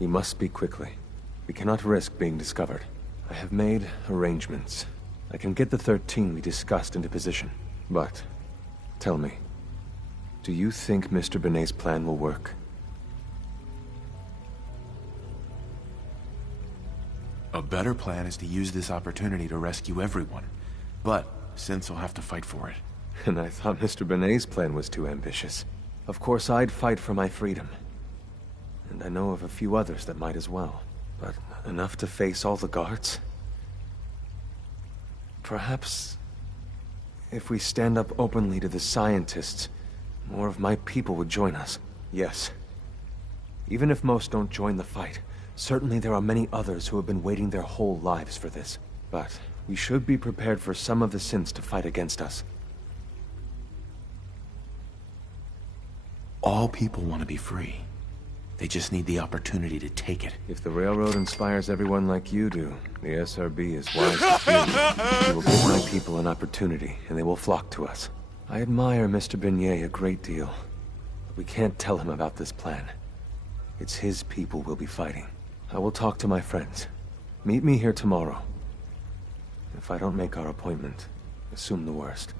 You must speak quickly. We cannot risk being discovered. I have made arrangements. I can get the 13 we discussed into position. But, tell me, do you think Mr. Benet's plan will work? A better plan is to use this opportunity to rescue everyone. But Synths will have to fight for it. And I thought Mr. Benet's plan was too ambitious. Of course, I'd fight for my freedom. And I know of a few others that might as well. But enough to face all the guards? Perhaps, if we stand up openly to the scientists, more of my people would join us. Yes. Even if most don't join the fight, certainly there are many others who have been waiting their whole lives for this. But we should be prepared for some of the Synths to fight against us. All people want to be free. They just need the opportunity to take it. If the Railroad inspires everyone like you do, the SRB is wise to fear. We will give my people an opportunity, and they will flock to us. I admire Mr. Benet a great deal, but we can't tell him about this plan. It's his people we'll be fighting. I will talk to my friends. Meet me here tomorrow. If I don't make our appointment, assume the worst.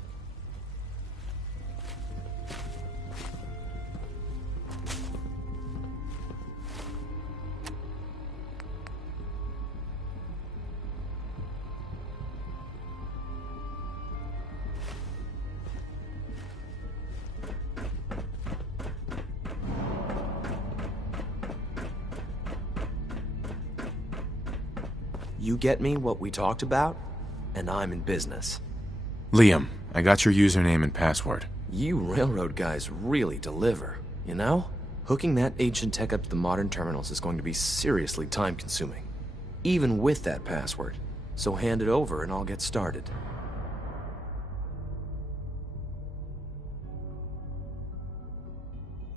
You get me what we talked about, and I'm in business. Liam, I got your username and password. You railroad guys really deliver, you know? Hooking that ancient tech up to the modern terminals is going to be seriously time-consuming, even with that password. So hand it over and I'll get started.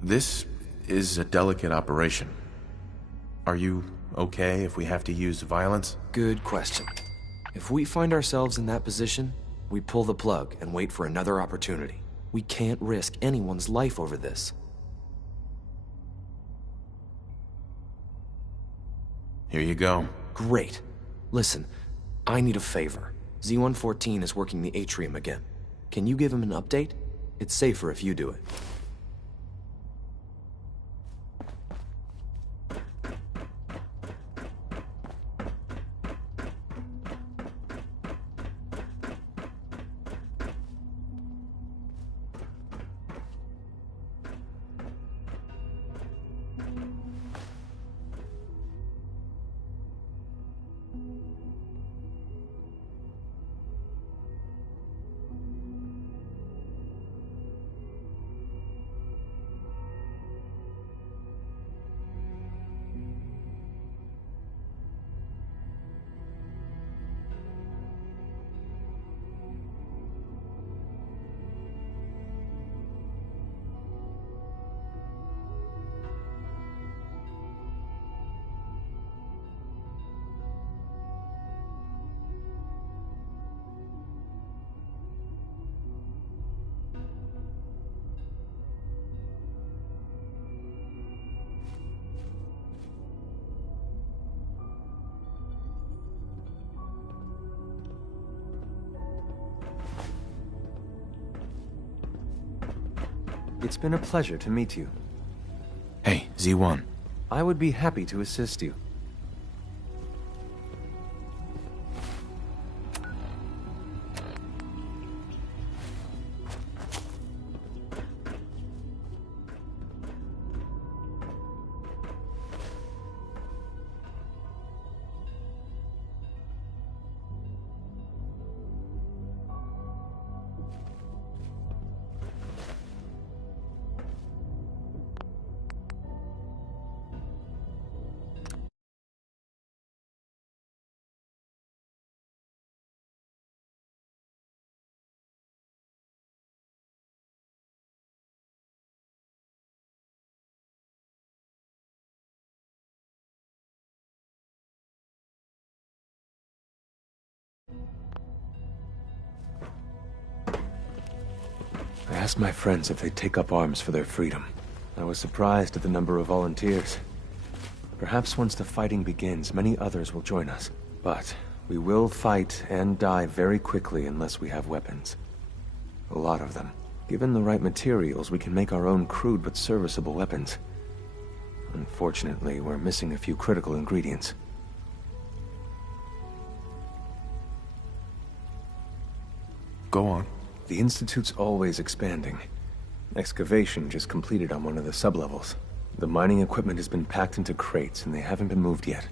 This is a delicate operation. Are you okay if we have to use violence? Good question. If we find ourselves in that position, we pull the plug and wait for another opportunity. We can't risk anyone's life over this. Here you go. Great. Listen, I need a favor. Z-114 is working the atrium again. Can you give him an update? It's safer if you do it. It's been a pleasure to meet you. Hey, Z1. I would be happy to assist you. I asked my friends if they'd take up arms for their freedom. I was surprised at the number of volunteers. Perhaps once the fighting begins, many others will join us. But we will fight and die very quickly unless we have weapons. A lot of them. Given the right materials, we can make our own crude but serviceable weapons. Unfortunately, we're missing a few critical ingredients. Go on. The Institute's always expanding. Excavation just completed on one of the sublevels. The mining equipment has been packed into crates and they haven't been moved yet.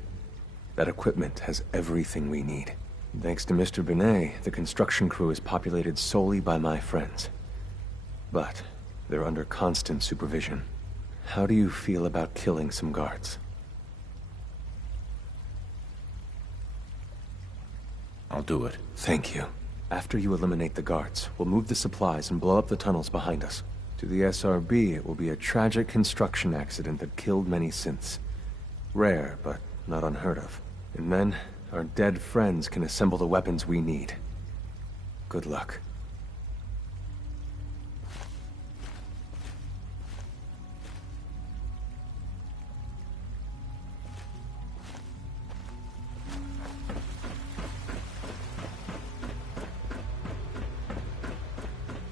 That equipment has everything we need. Thanks to Mr. Binet, the construction crew is populated solely by my friends. But they're under constant supervision. How do you feel about killing some guards? I'll do it. Thank you. After you eliminate the guards, we'll move the supplies and blow up the tunnels behind us. To the SRB, it will be a tragic construction accident that killed many synths. Rare, but not unheard of. And then, our dead friends can assemble the weapons we need. Good luck.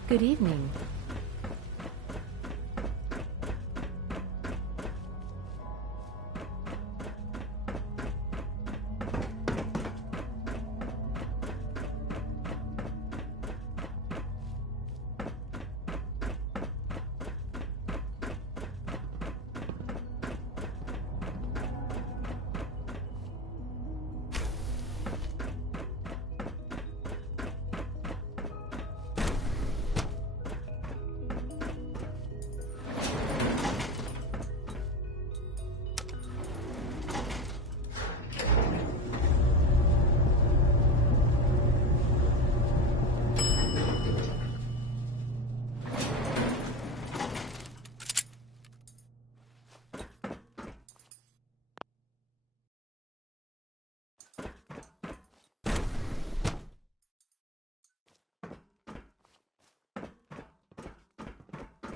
Good evening.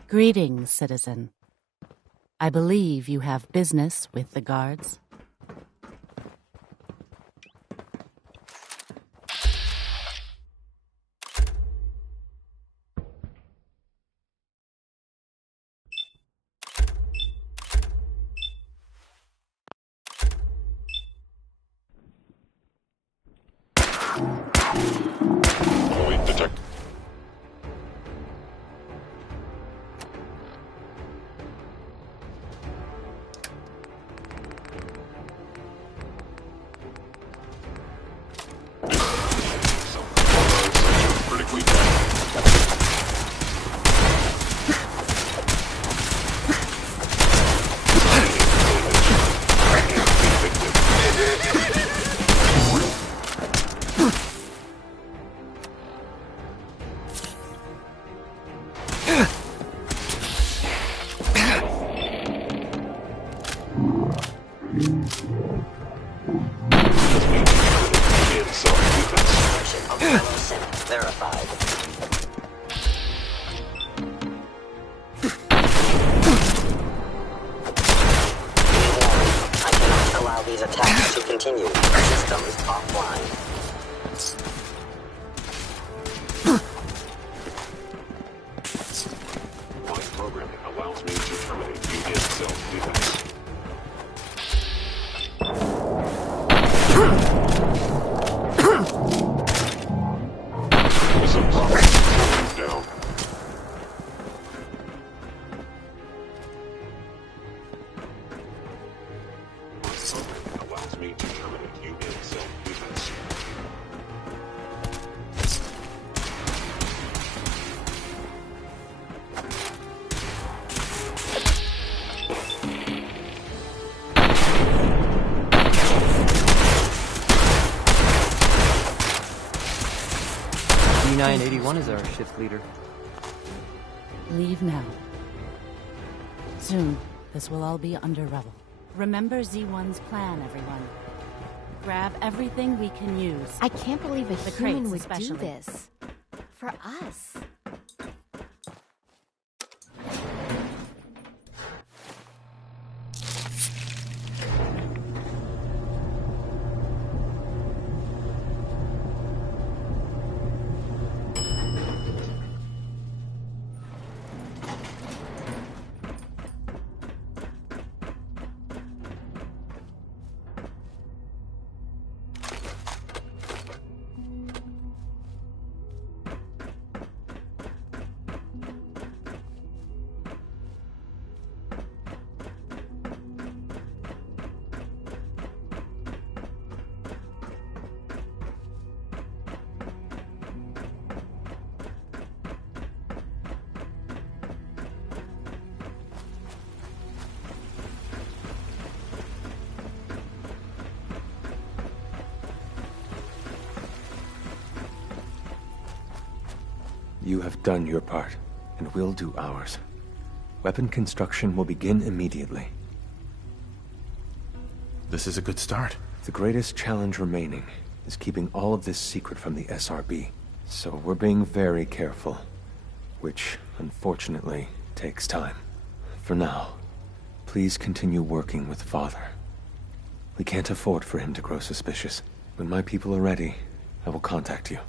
Greetings, citizen. I believe you have business with the guards. Point detect. Verified. I cannot allow these attacks to continue. Systems offline. My programming allows me to terminate unit self-defense. Down. Allows me to terminate unit self-defense. D981 is our shift leader. Leave now. Soon, this will all be under rubble. Remember Z1's plan, everyone. Grab everything we can use. I can't believe a The human crates would especially. do this. For us. You have done your part, and we'll do ours. Weapon construction will begin immediately. This is a good start. The greatest challenge remaining is keeping all of this secret from the SRB. So we're being very careful, which, unfortunately, takes time. For now, please continue working with Father. We can't afford for him to grow suspicious. When my people are ready, I will contact you.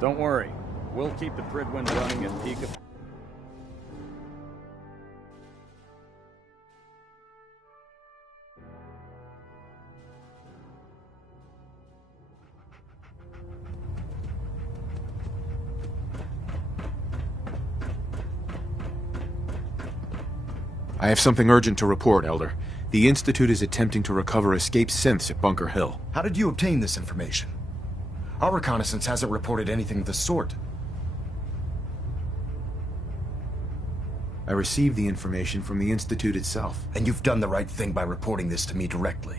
Don't worry. We'll keep the Prydwen running at peak of... I have something urgent to report, Elder. The Institute is attempting to recover escaped synths at Bunker Hill. How did you obtain this information? Our reconnaissance hasn't reported anything of the sort. I received the information from the Institute itself. And you've done the right thing by reporting this to me directly.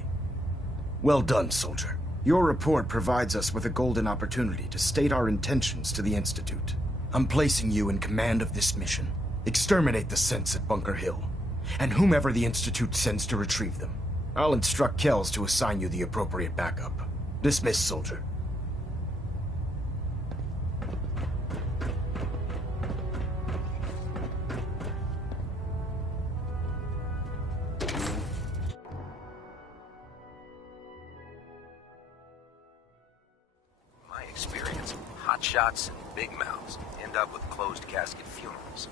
Well done, soldier. Your report provides us with a golden opportunity to state our intentions to the Institute. I'm placing you in command of this mission. Exterminate the synths at Bunker Hill, and whomever the Institute sends to retrieve them. I'll instruct Kells to assign you the appropriate backup. Dismissed, soldier. Experience. Hot shots and big mouths end up with closed casket funerals.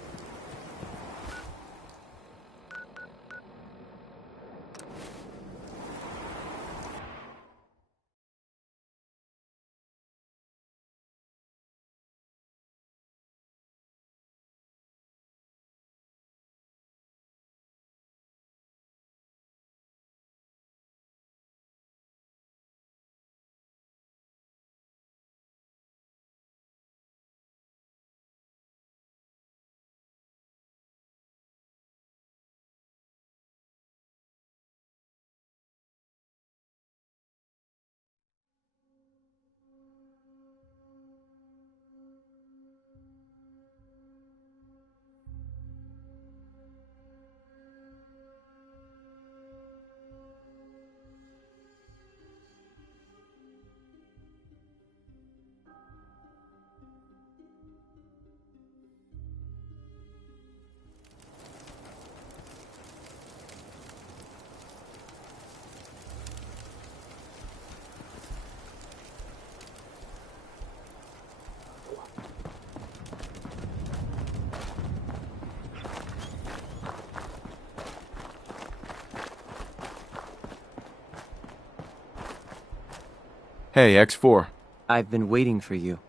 Hey, X4. I've been waiting for you.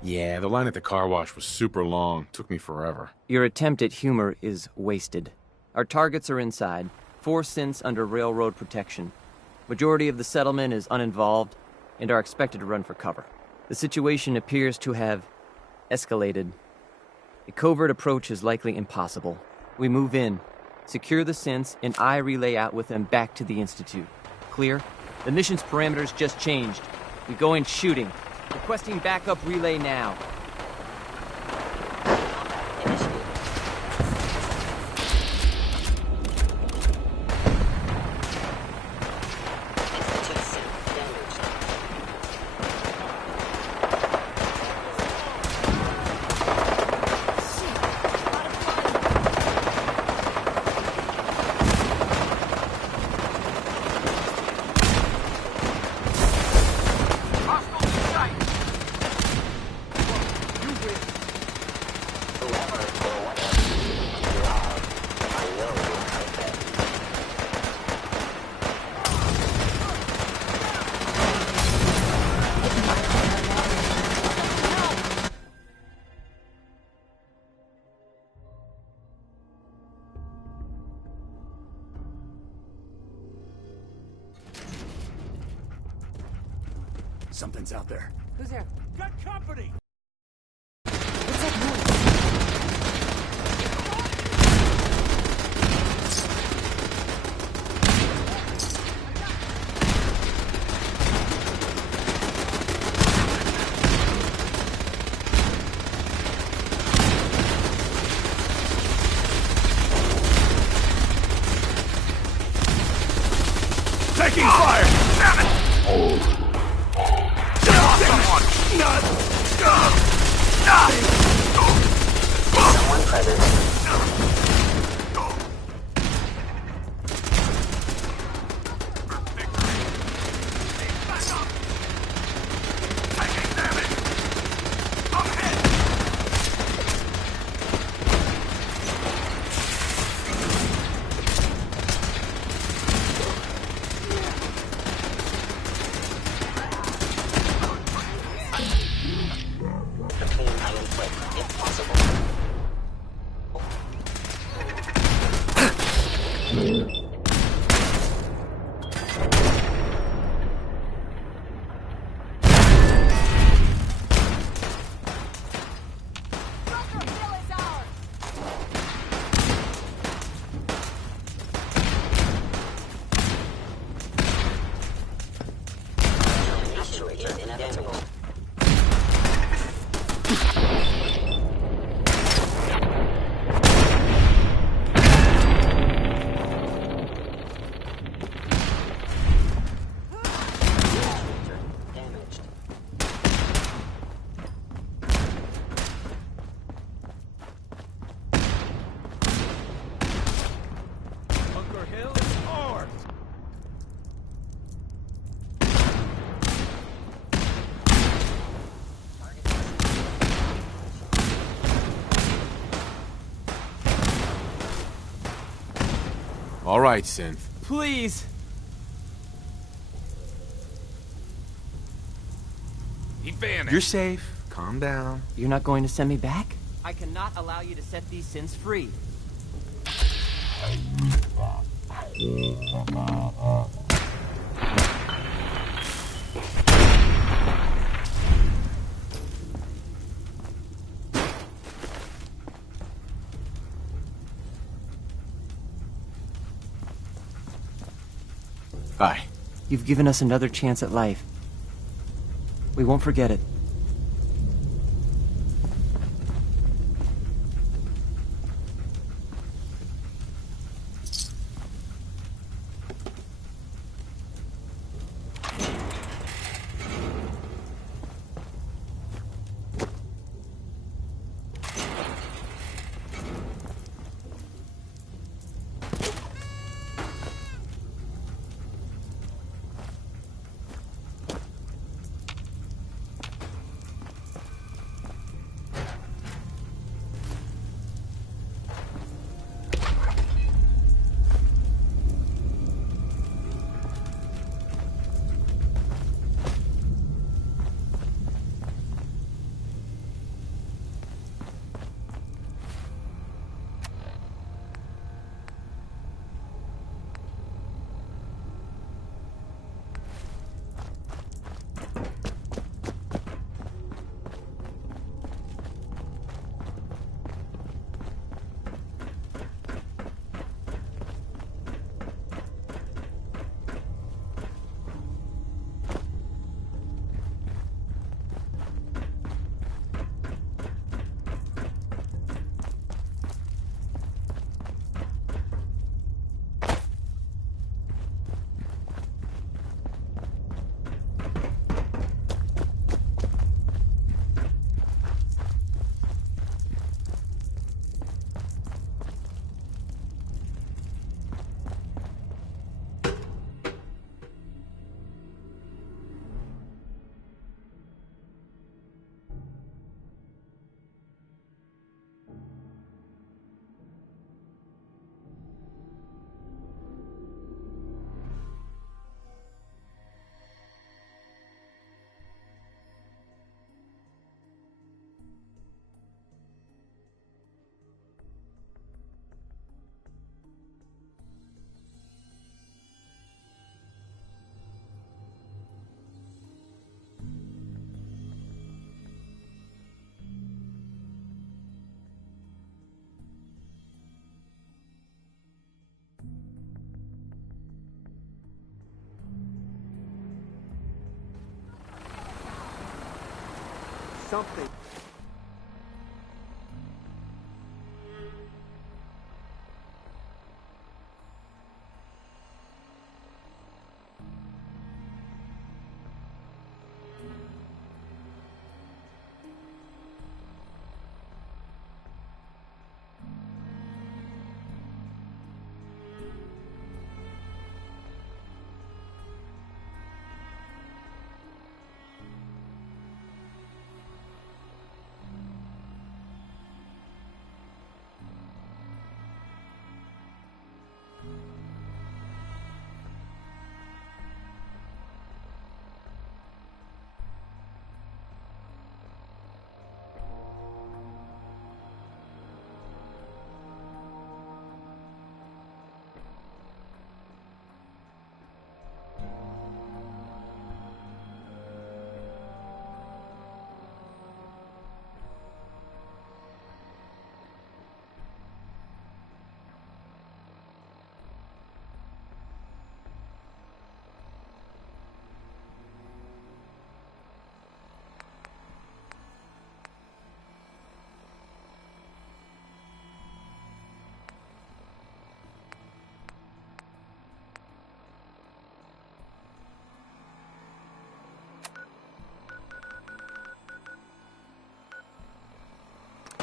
Yeah, the line at the car wash was super long. Took me forever. Your attempt at humor is wasted. Our targets are inside. 4 synths under railroad protection. Majority of the settlement is uninvolved and are expected to run for cover. The situation appears to have escalated. A covert approach is likely impossible. We move in, Secure the synths, and I relay out with them back to the Institute. Clear? The mission's parameters just changed. We go in shooting. Requesting backup relay now. Something's out there. Who's there? Got company! Taking fire! Damn it! Someone present. All right, Synth. Please! He vanished. You're safe. Calm down. You're not going to send me back? I cannot allow you to set these synths free. Hi. You've given us another chance at life. We won't forget it. something.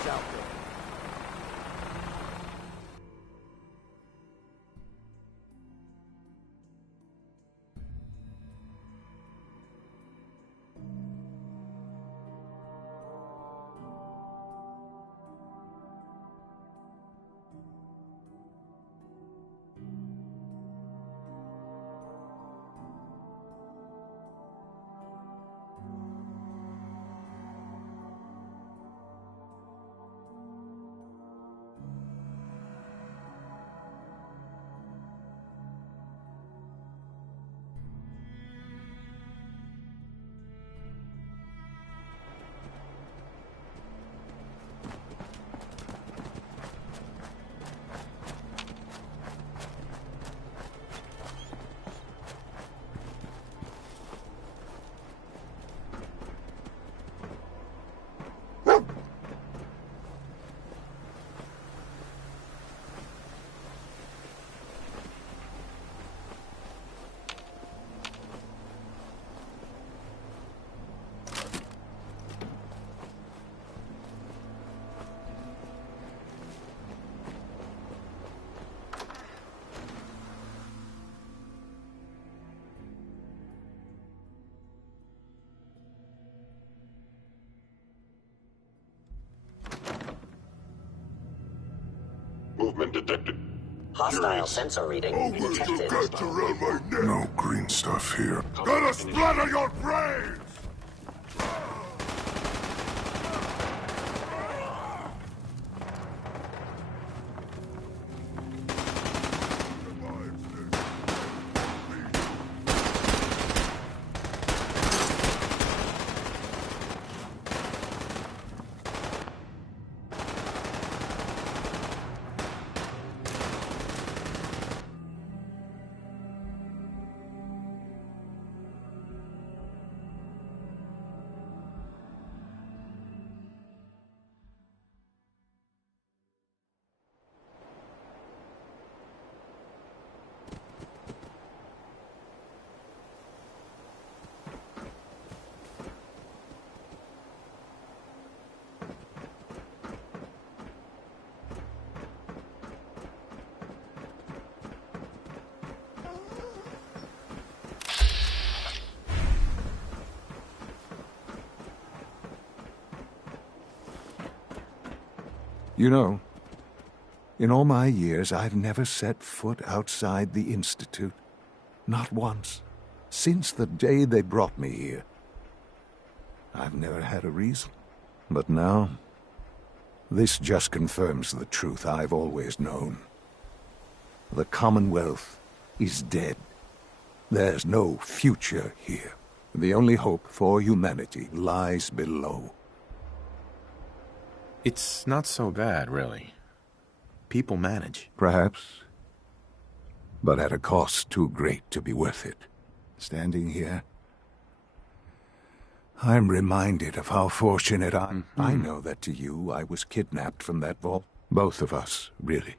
Out there. Movement detected. Hostile sensor reading detected. No green stuff here. Gotta splatter your brains! You know, in all my years, I've never set foot outside the Institute. Not once. Since the day they brought me here. I've never had a reason. But now, this just confirms the truth I've always known. The Commonwealth is dead. There's no future here. The only hope for humanity lies below. It's not so bad, really. People manage. Perhaps. But at a cost too great to be worth it. Standing here, I'm reminded of how fortunate I know that to you, I was kidnapped from that vault. Both of us, really.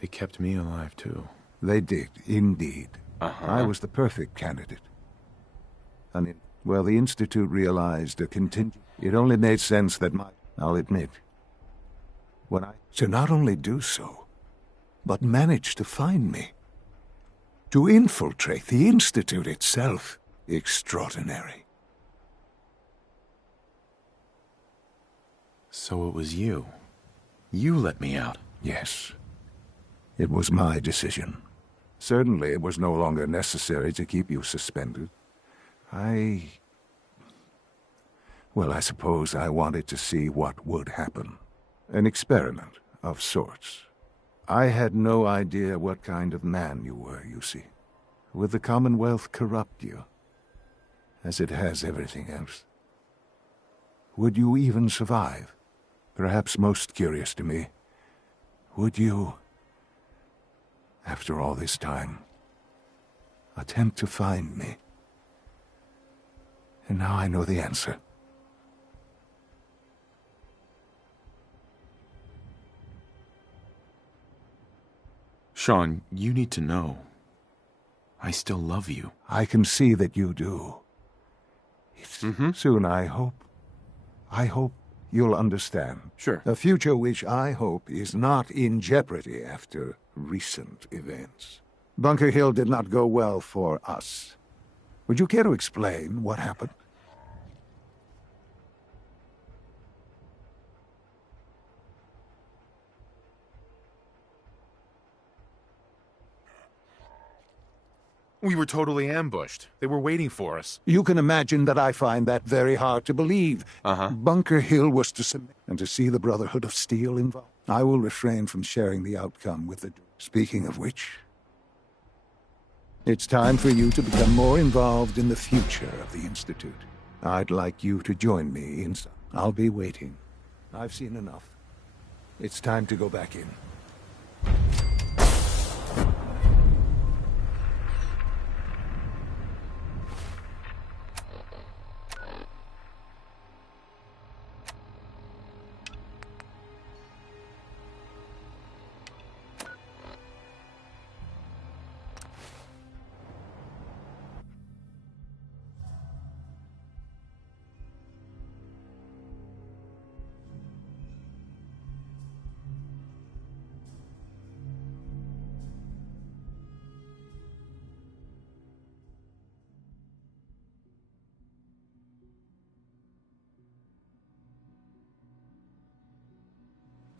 They kept me alive, too. They did, indeed. I was the perfect candidate. And well, the Institute realized a contingent. It only made sense that I'll admit, when I to not only do so, but manage to find me. To infiltrate the Institute itself. Extraordinary. So it was you. You let me out. Yes. It was my decision. Certainly it was no longer necessary to keep you suspended. Well, I suppose I wanted to see what would happen. An experiment of sorts. I had no idea what kind of man you were, you see. Would the Commonwealth corrupt you? As it has everything else. Would you even survive? Perhaps most curious to me, would you, after all this time, attempt to find me? And now I know the answer. Sean, you need to know. I still love you. I can see that you do. Soon, I hope. I hope you'll understand. Sure. A future which I hope is not in jeopardy after recent events. Bunker Hill did not go well for us. Would you care to explain what happened? We were totally ambushed. They were waiting for us. You can imagine that I find that very hard to believe. Bunker Hill was to submit, and to see the Brotherhood of Steel involved. I will refrain from sharing the outcome with the... Speaking of which, it's time for you to become more involved in the future of the Institute. I'd like you to join me inside. I'll be waiting. I've seen enough. It's time to go back in.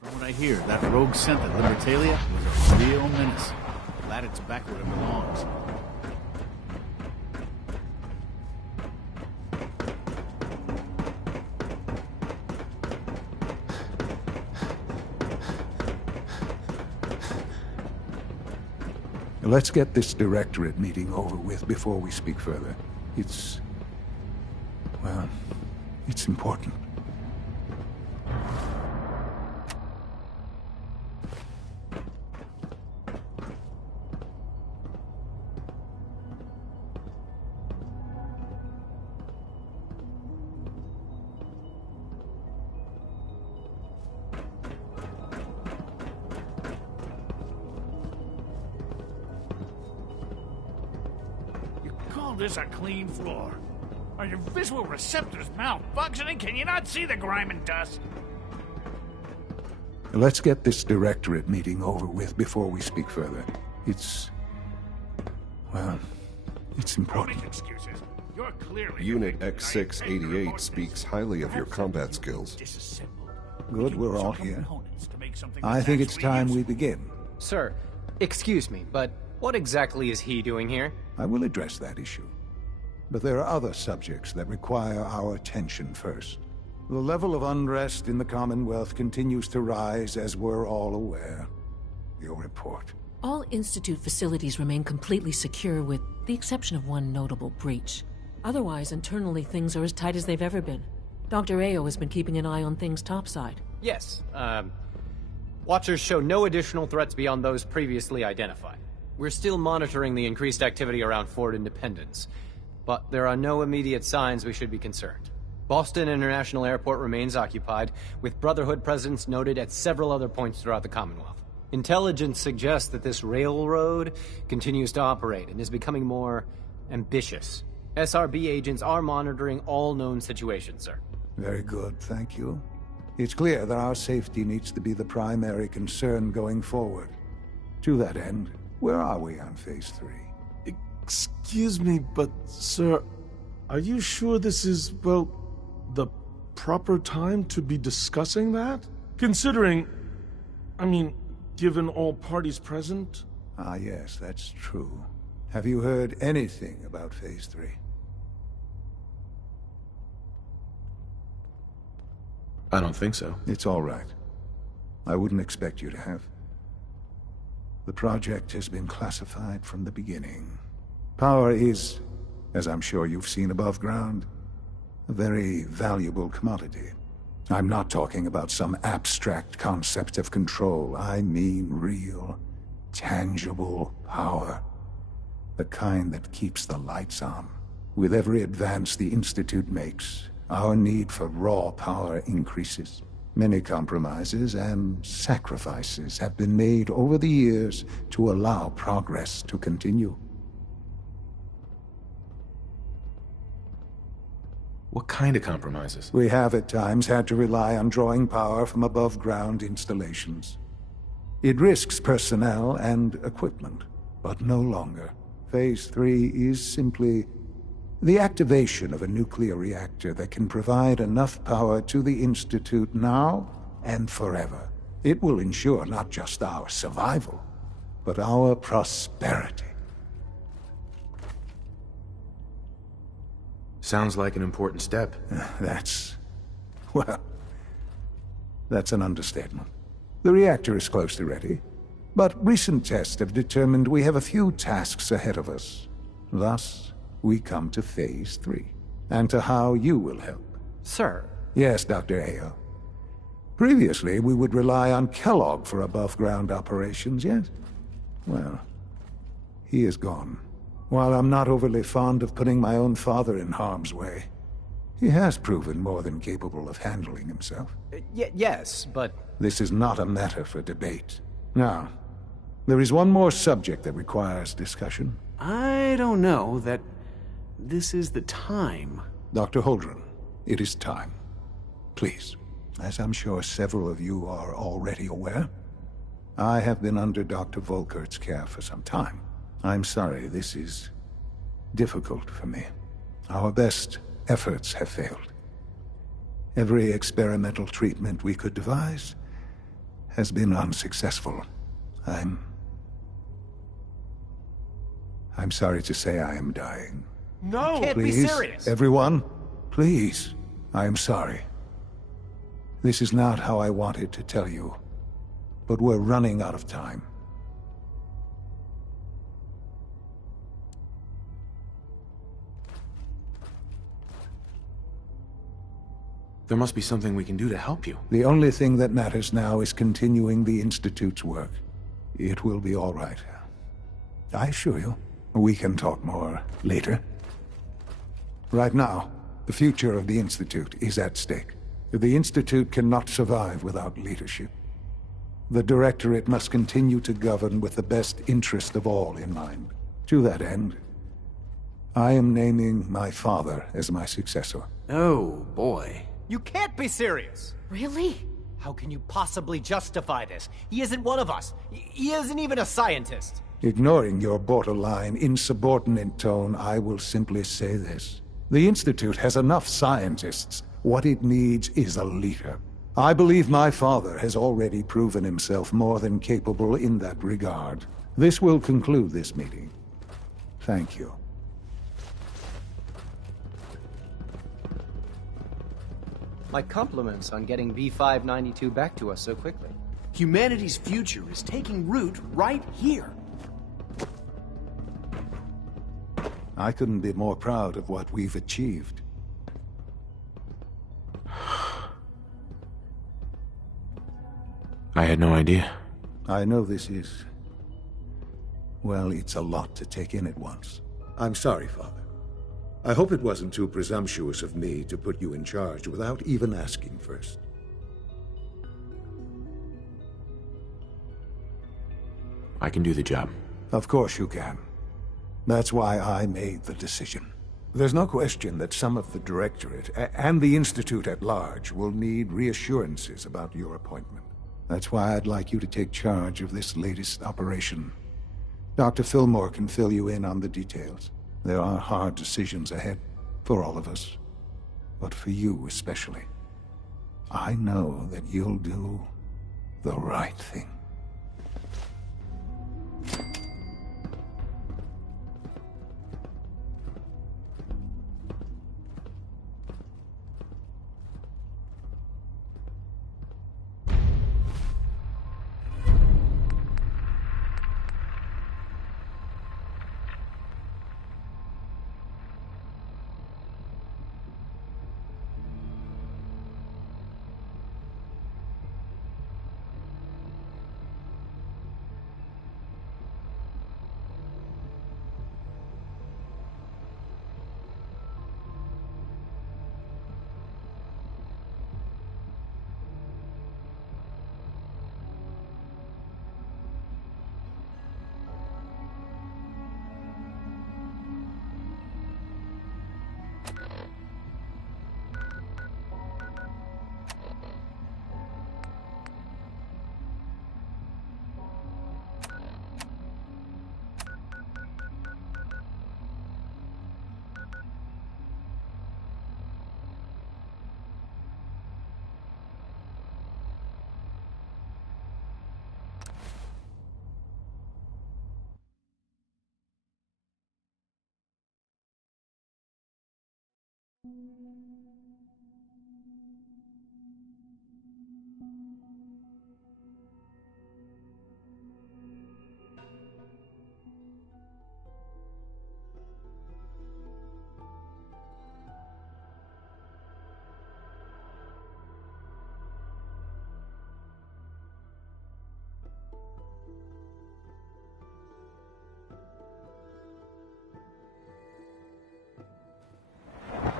From what I hear, that rogue scent at Libertalia was a real menace. Glad it's back where it belongs. Let's get this directorate meeting over with before we speak further. Well, it's important. This a clean floor. Are your visual receptors malfunctioning? Can you not see the grime and dust? Let's get this directorate meeting over with before we speak further. Well, it's important. Don't make excuses. You're clearly... Unit X688 speaks highly of your combat skills. Good, we're all here. I think it's time we begin. Sir, excuse me, but what exactly is he doing here? I will address that issue. But there are other subjects that require our attention first. The level of unrest in the Commonwealth continues to rise, as we're all aware. Your report. All Institute facilities remain completely secure with the exception of one notable breach. Otherwise, internally, things are as tight as they've ever been. Dr. Ao has been keeping an eye on things topside. Yes, Watchers show no additional threats beyond those previously identified. We're still monitoring the increased activity around Fort Independence, but there are no immediate signs we should be concerned. Boston International Airport remains occupied, with Brotherhood presence noted at several other points throughout the Commonwealth. Intelligence suggests that this railroad continues to operate and is becoming more ambitious. SRB agents are monitoring all known situations, sir. Very good, thank you. It's clear that our safety needs to be the primary concern going forward. To that end, where are we on Phase 3? Excuse me, but, sir, are you sure this is, well, the proper time to be discussing that? Considering, I mean, given all parties present? Ah, yes, that's true. Have you heard anything about Phase 3? I don't think so. It's all right. I wouldn't expect you to have. The project has been classified from the beginning. Power is, as I'm sure you've seen above ground, a very valuable commodity. I'm not talking about some abstract concept of control. I mean real, tangible power. The kind that keeps the lights on. With every advance the Institute makes, our need for raw power increases. Many compromises and sacrifices have been made over the years to allow progress to continue. What kind of compromises? We have at times had to rely on drawing power from above-ground installations. It risks personnel and equipment, but no longer. Phase 3 is simply the activation of a nuclear reactor that can provide enough power to the Institute now and forever. It will ensure not just our survival, but our prosperity. Sounds like an important step. That's an understatement. The reactor is close to ready, but recent tests have determined we have a few tasks ahead of us. Thus, we come to Phase 3, and to how you will help. Sir? Yes, Dr. Ayo. Previously, we would rely on Kellogg for above-ground operations, yes? Well, he is gone. While I'm not overly fond of putting my own father in harm's way, he has proven more than capable of handling himself. Yes, but... This is not a matter for debate. Now, there is one more subject that requires discussion. I don't know that this is the time. Dr. Holdren, it is time. Please, as I'm sure several of you are already aware, I have been under Dr. Volkert's care for some time. I'm sorry, this is difficult for me. Our best efforts have failed. Every experimental treatment we could devise has been unsuccessful. I'm sorry to say I am dying. No! You can't Please, be serious! Everyone, please, I am sorry. This is not how I wanted to tell you, but we're running out of time. There must be something we can do to help you. The only thing that matters now is continuing the Institute's work. It will be all right. I assure you, we can talk more later. Right now, the future of the Institute is at stake. The Institute cannot survive without leadership. The Directorate must continue to govern with the best interest of all in mind. To that end, I am naming my father as my successor. Oh, boy. You can't be serious! Really? How can you possibly justify this? He isn't one of us. He isn't even a scientist. Ignoring your borderline, insubordinate tone, I will simply say this. The Institute has enough scientists. What it needs is a leader. I believe my father has already proven himself more than capable in that regard. This will conclude this meeting. Thank you. My compliments on getting V-592 back to us so quickly. Humanity's future is taking root right here. I couldn't be more proud of what we've achieved. I had no idea. I know this is Well, it's a lot to take in at once. I'm sorry, Father. I hope it wasn't too presumptuous of me to put you in charge without even asking first. I can do the job. Of course you can. That's why I made the decision. There's no question that some of the Directorate and the Institute at large will need reassurances about your appointment. That's why I'd like you to take charge of this latest operation. Dr. Fillmore can fill you in on the details. There are hard decisions ahead for all of us, but for you especially. I know that you'll do the right thing.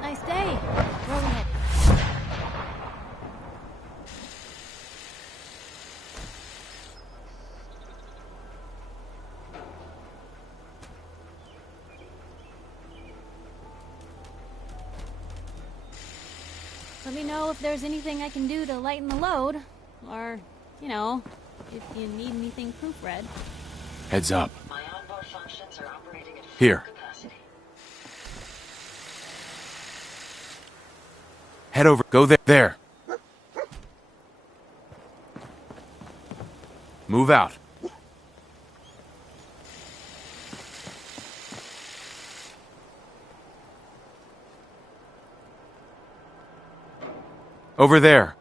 Nice day. Where are we headed? Let me know if there's anything I can do to lighten the load. Or, you know, if you need anything proofread. Heads up. My onboard functions are operating at full Here. capacity. Head over. Go there. There. Move out. Over there.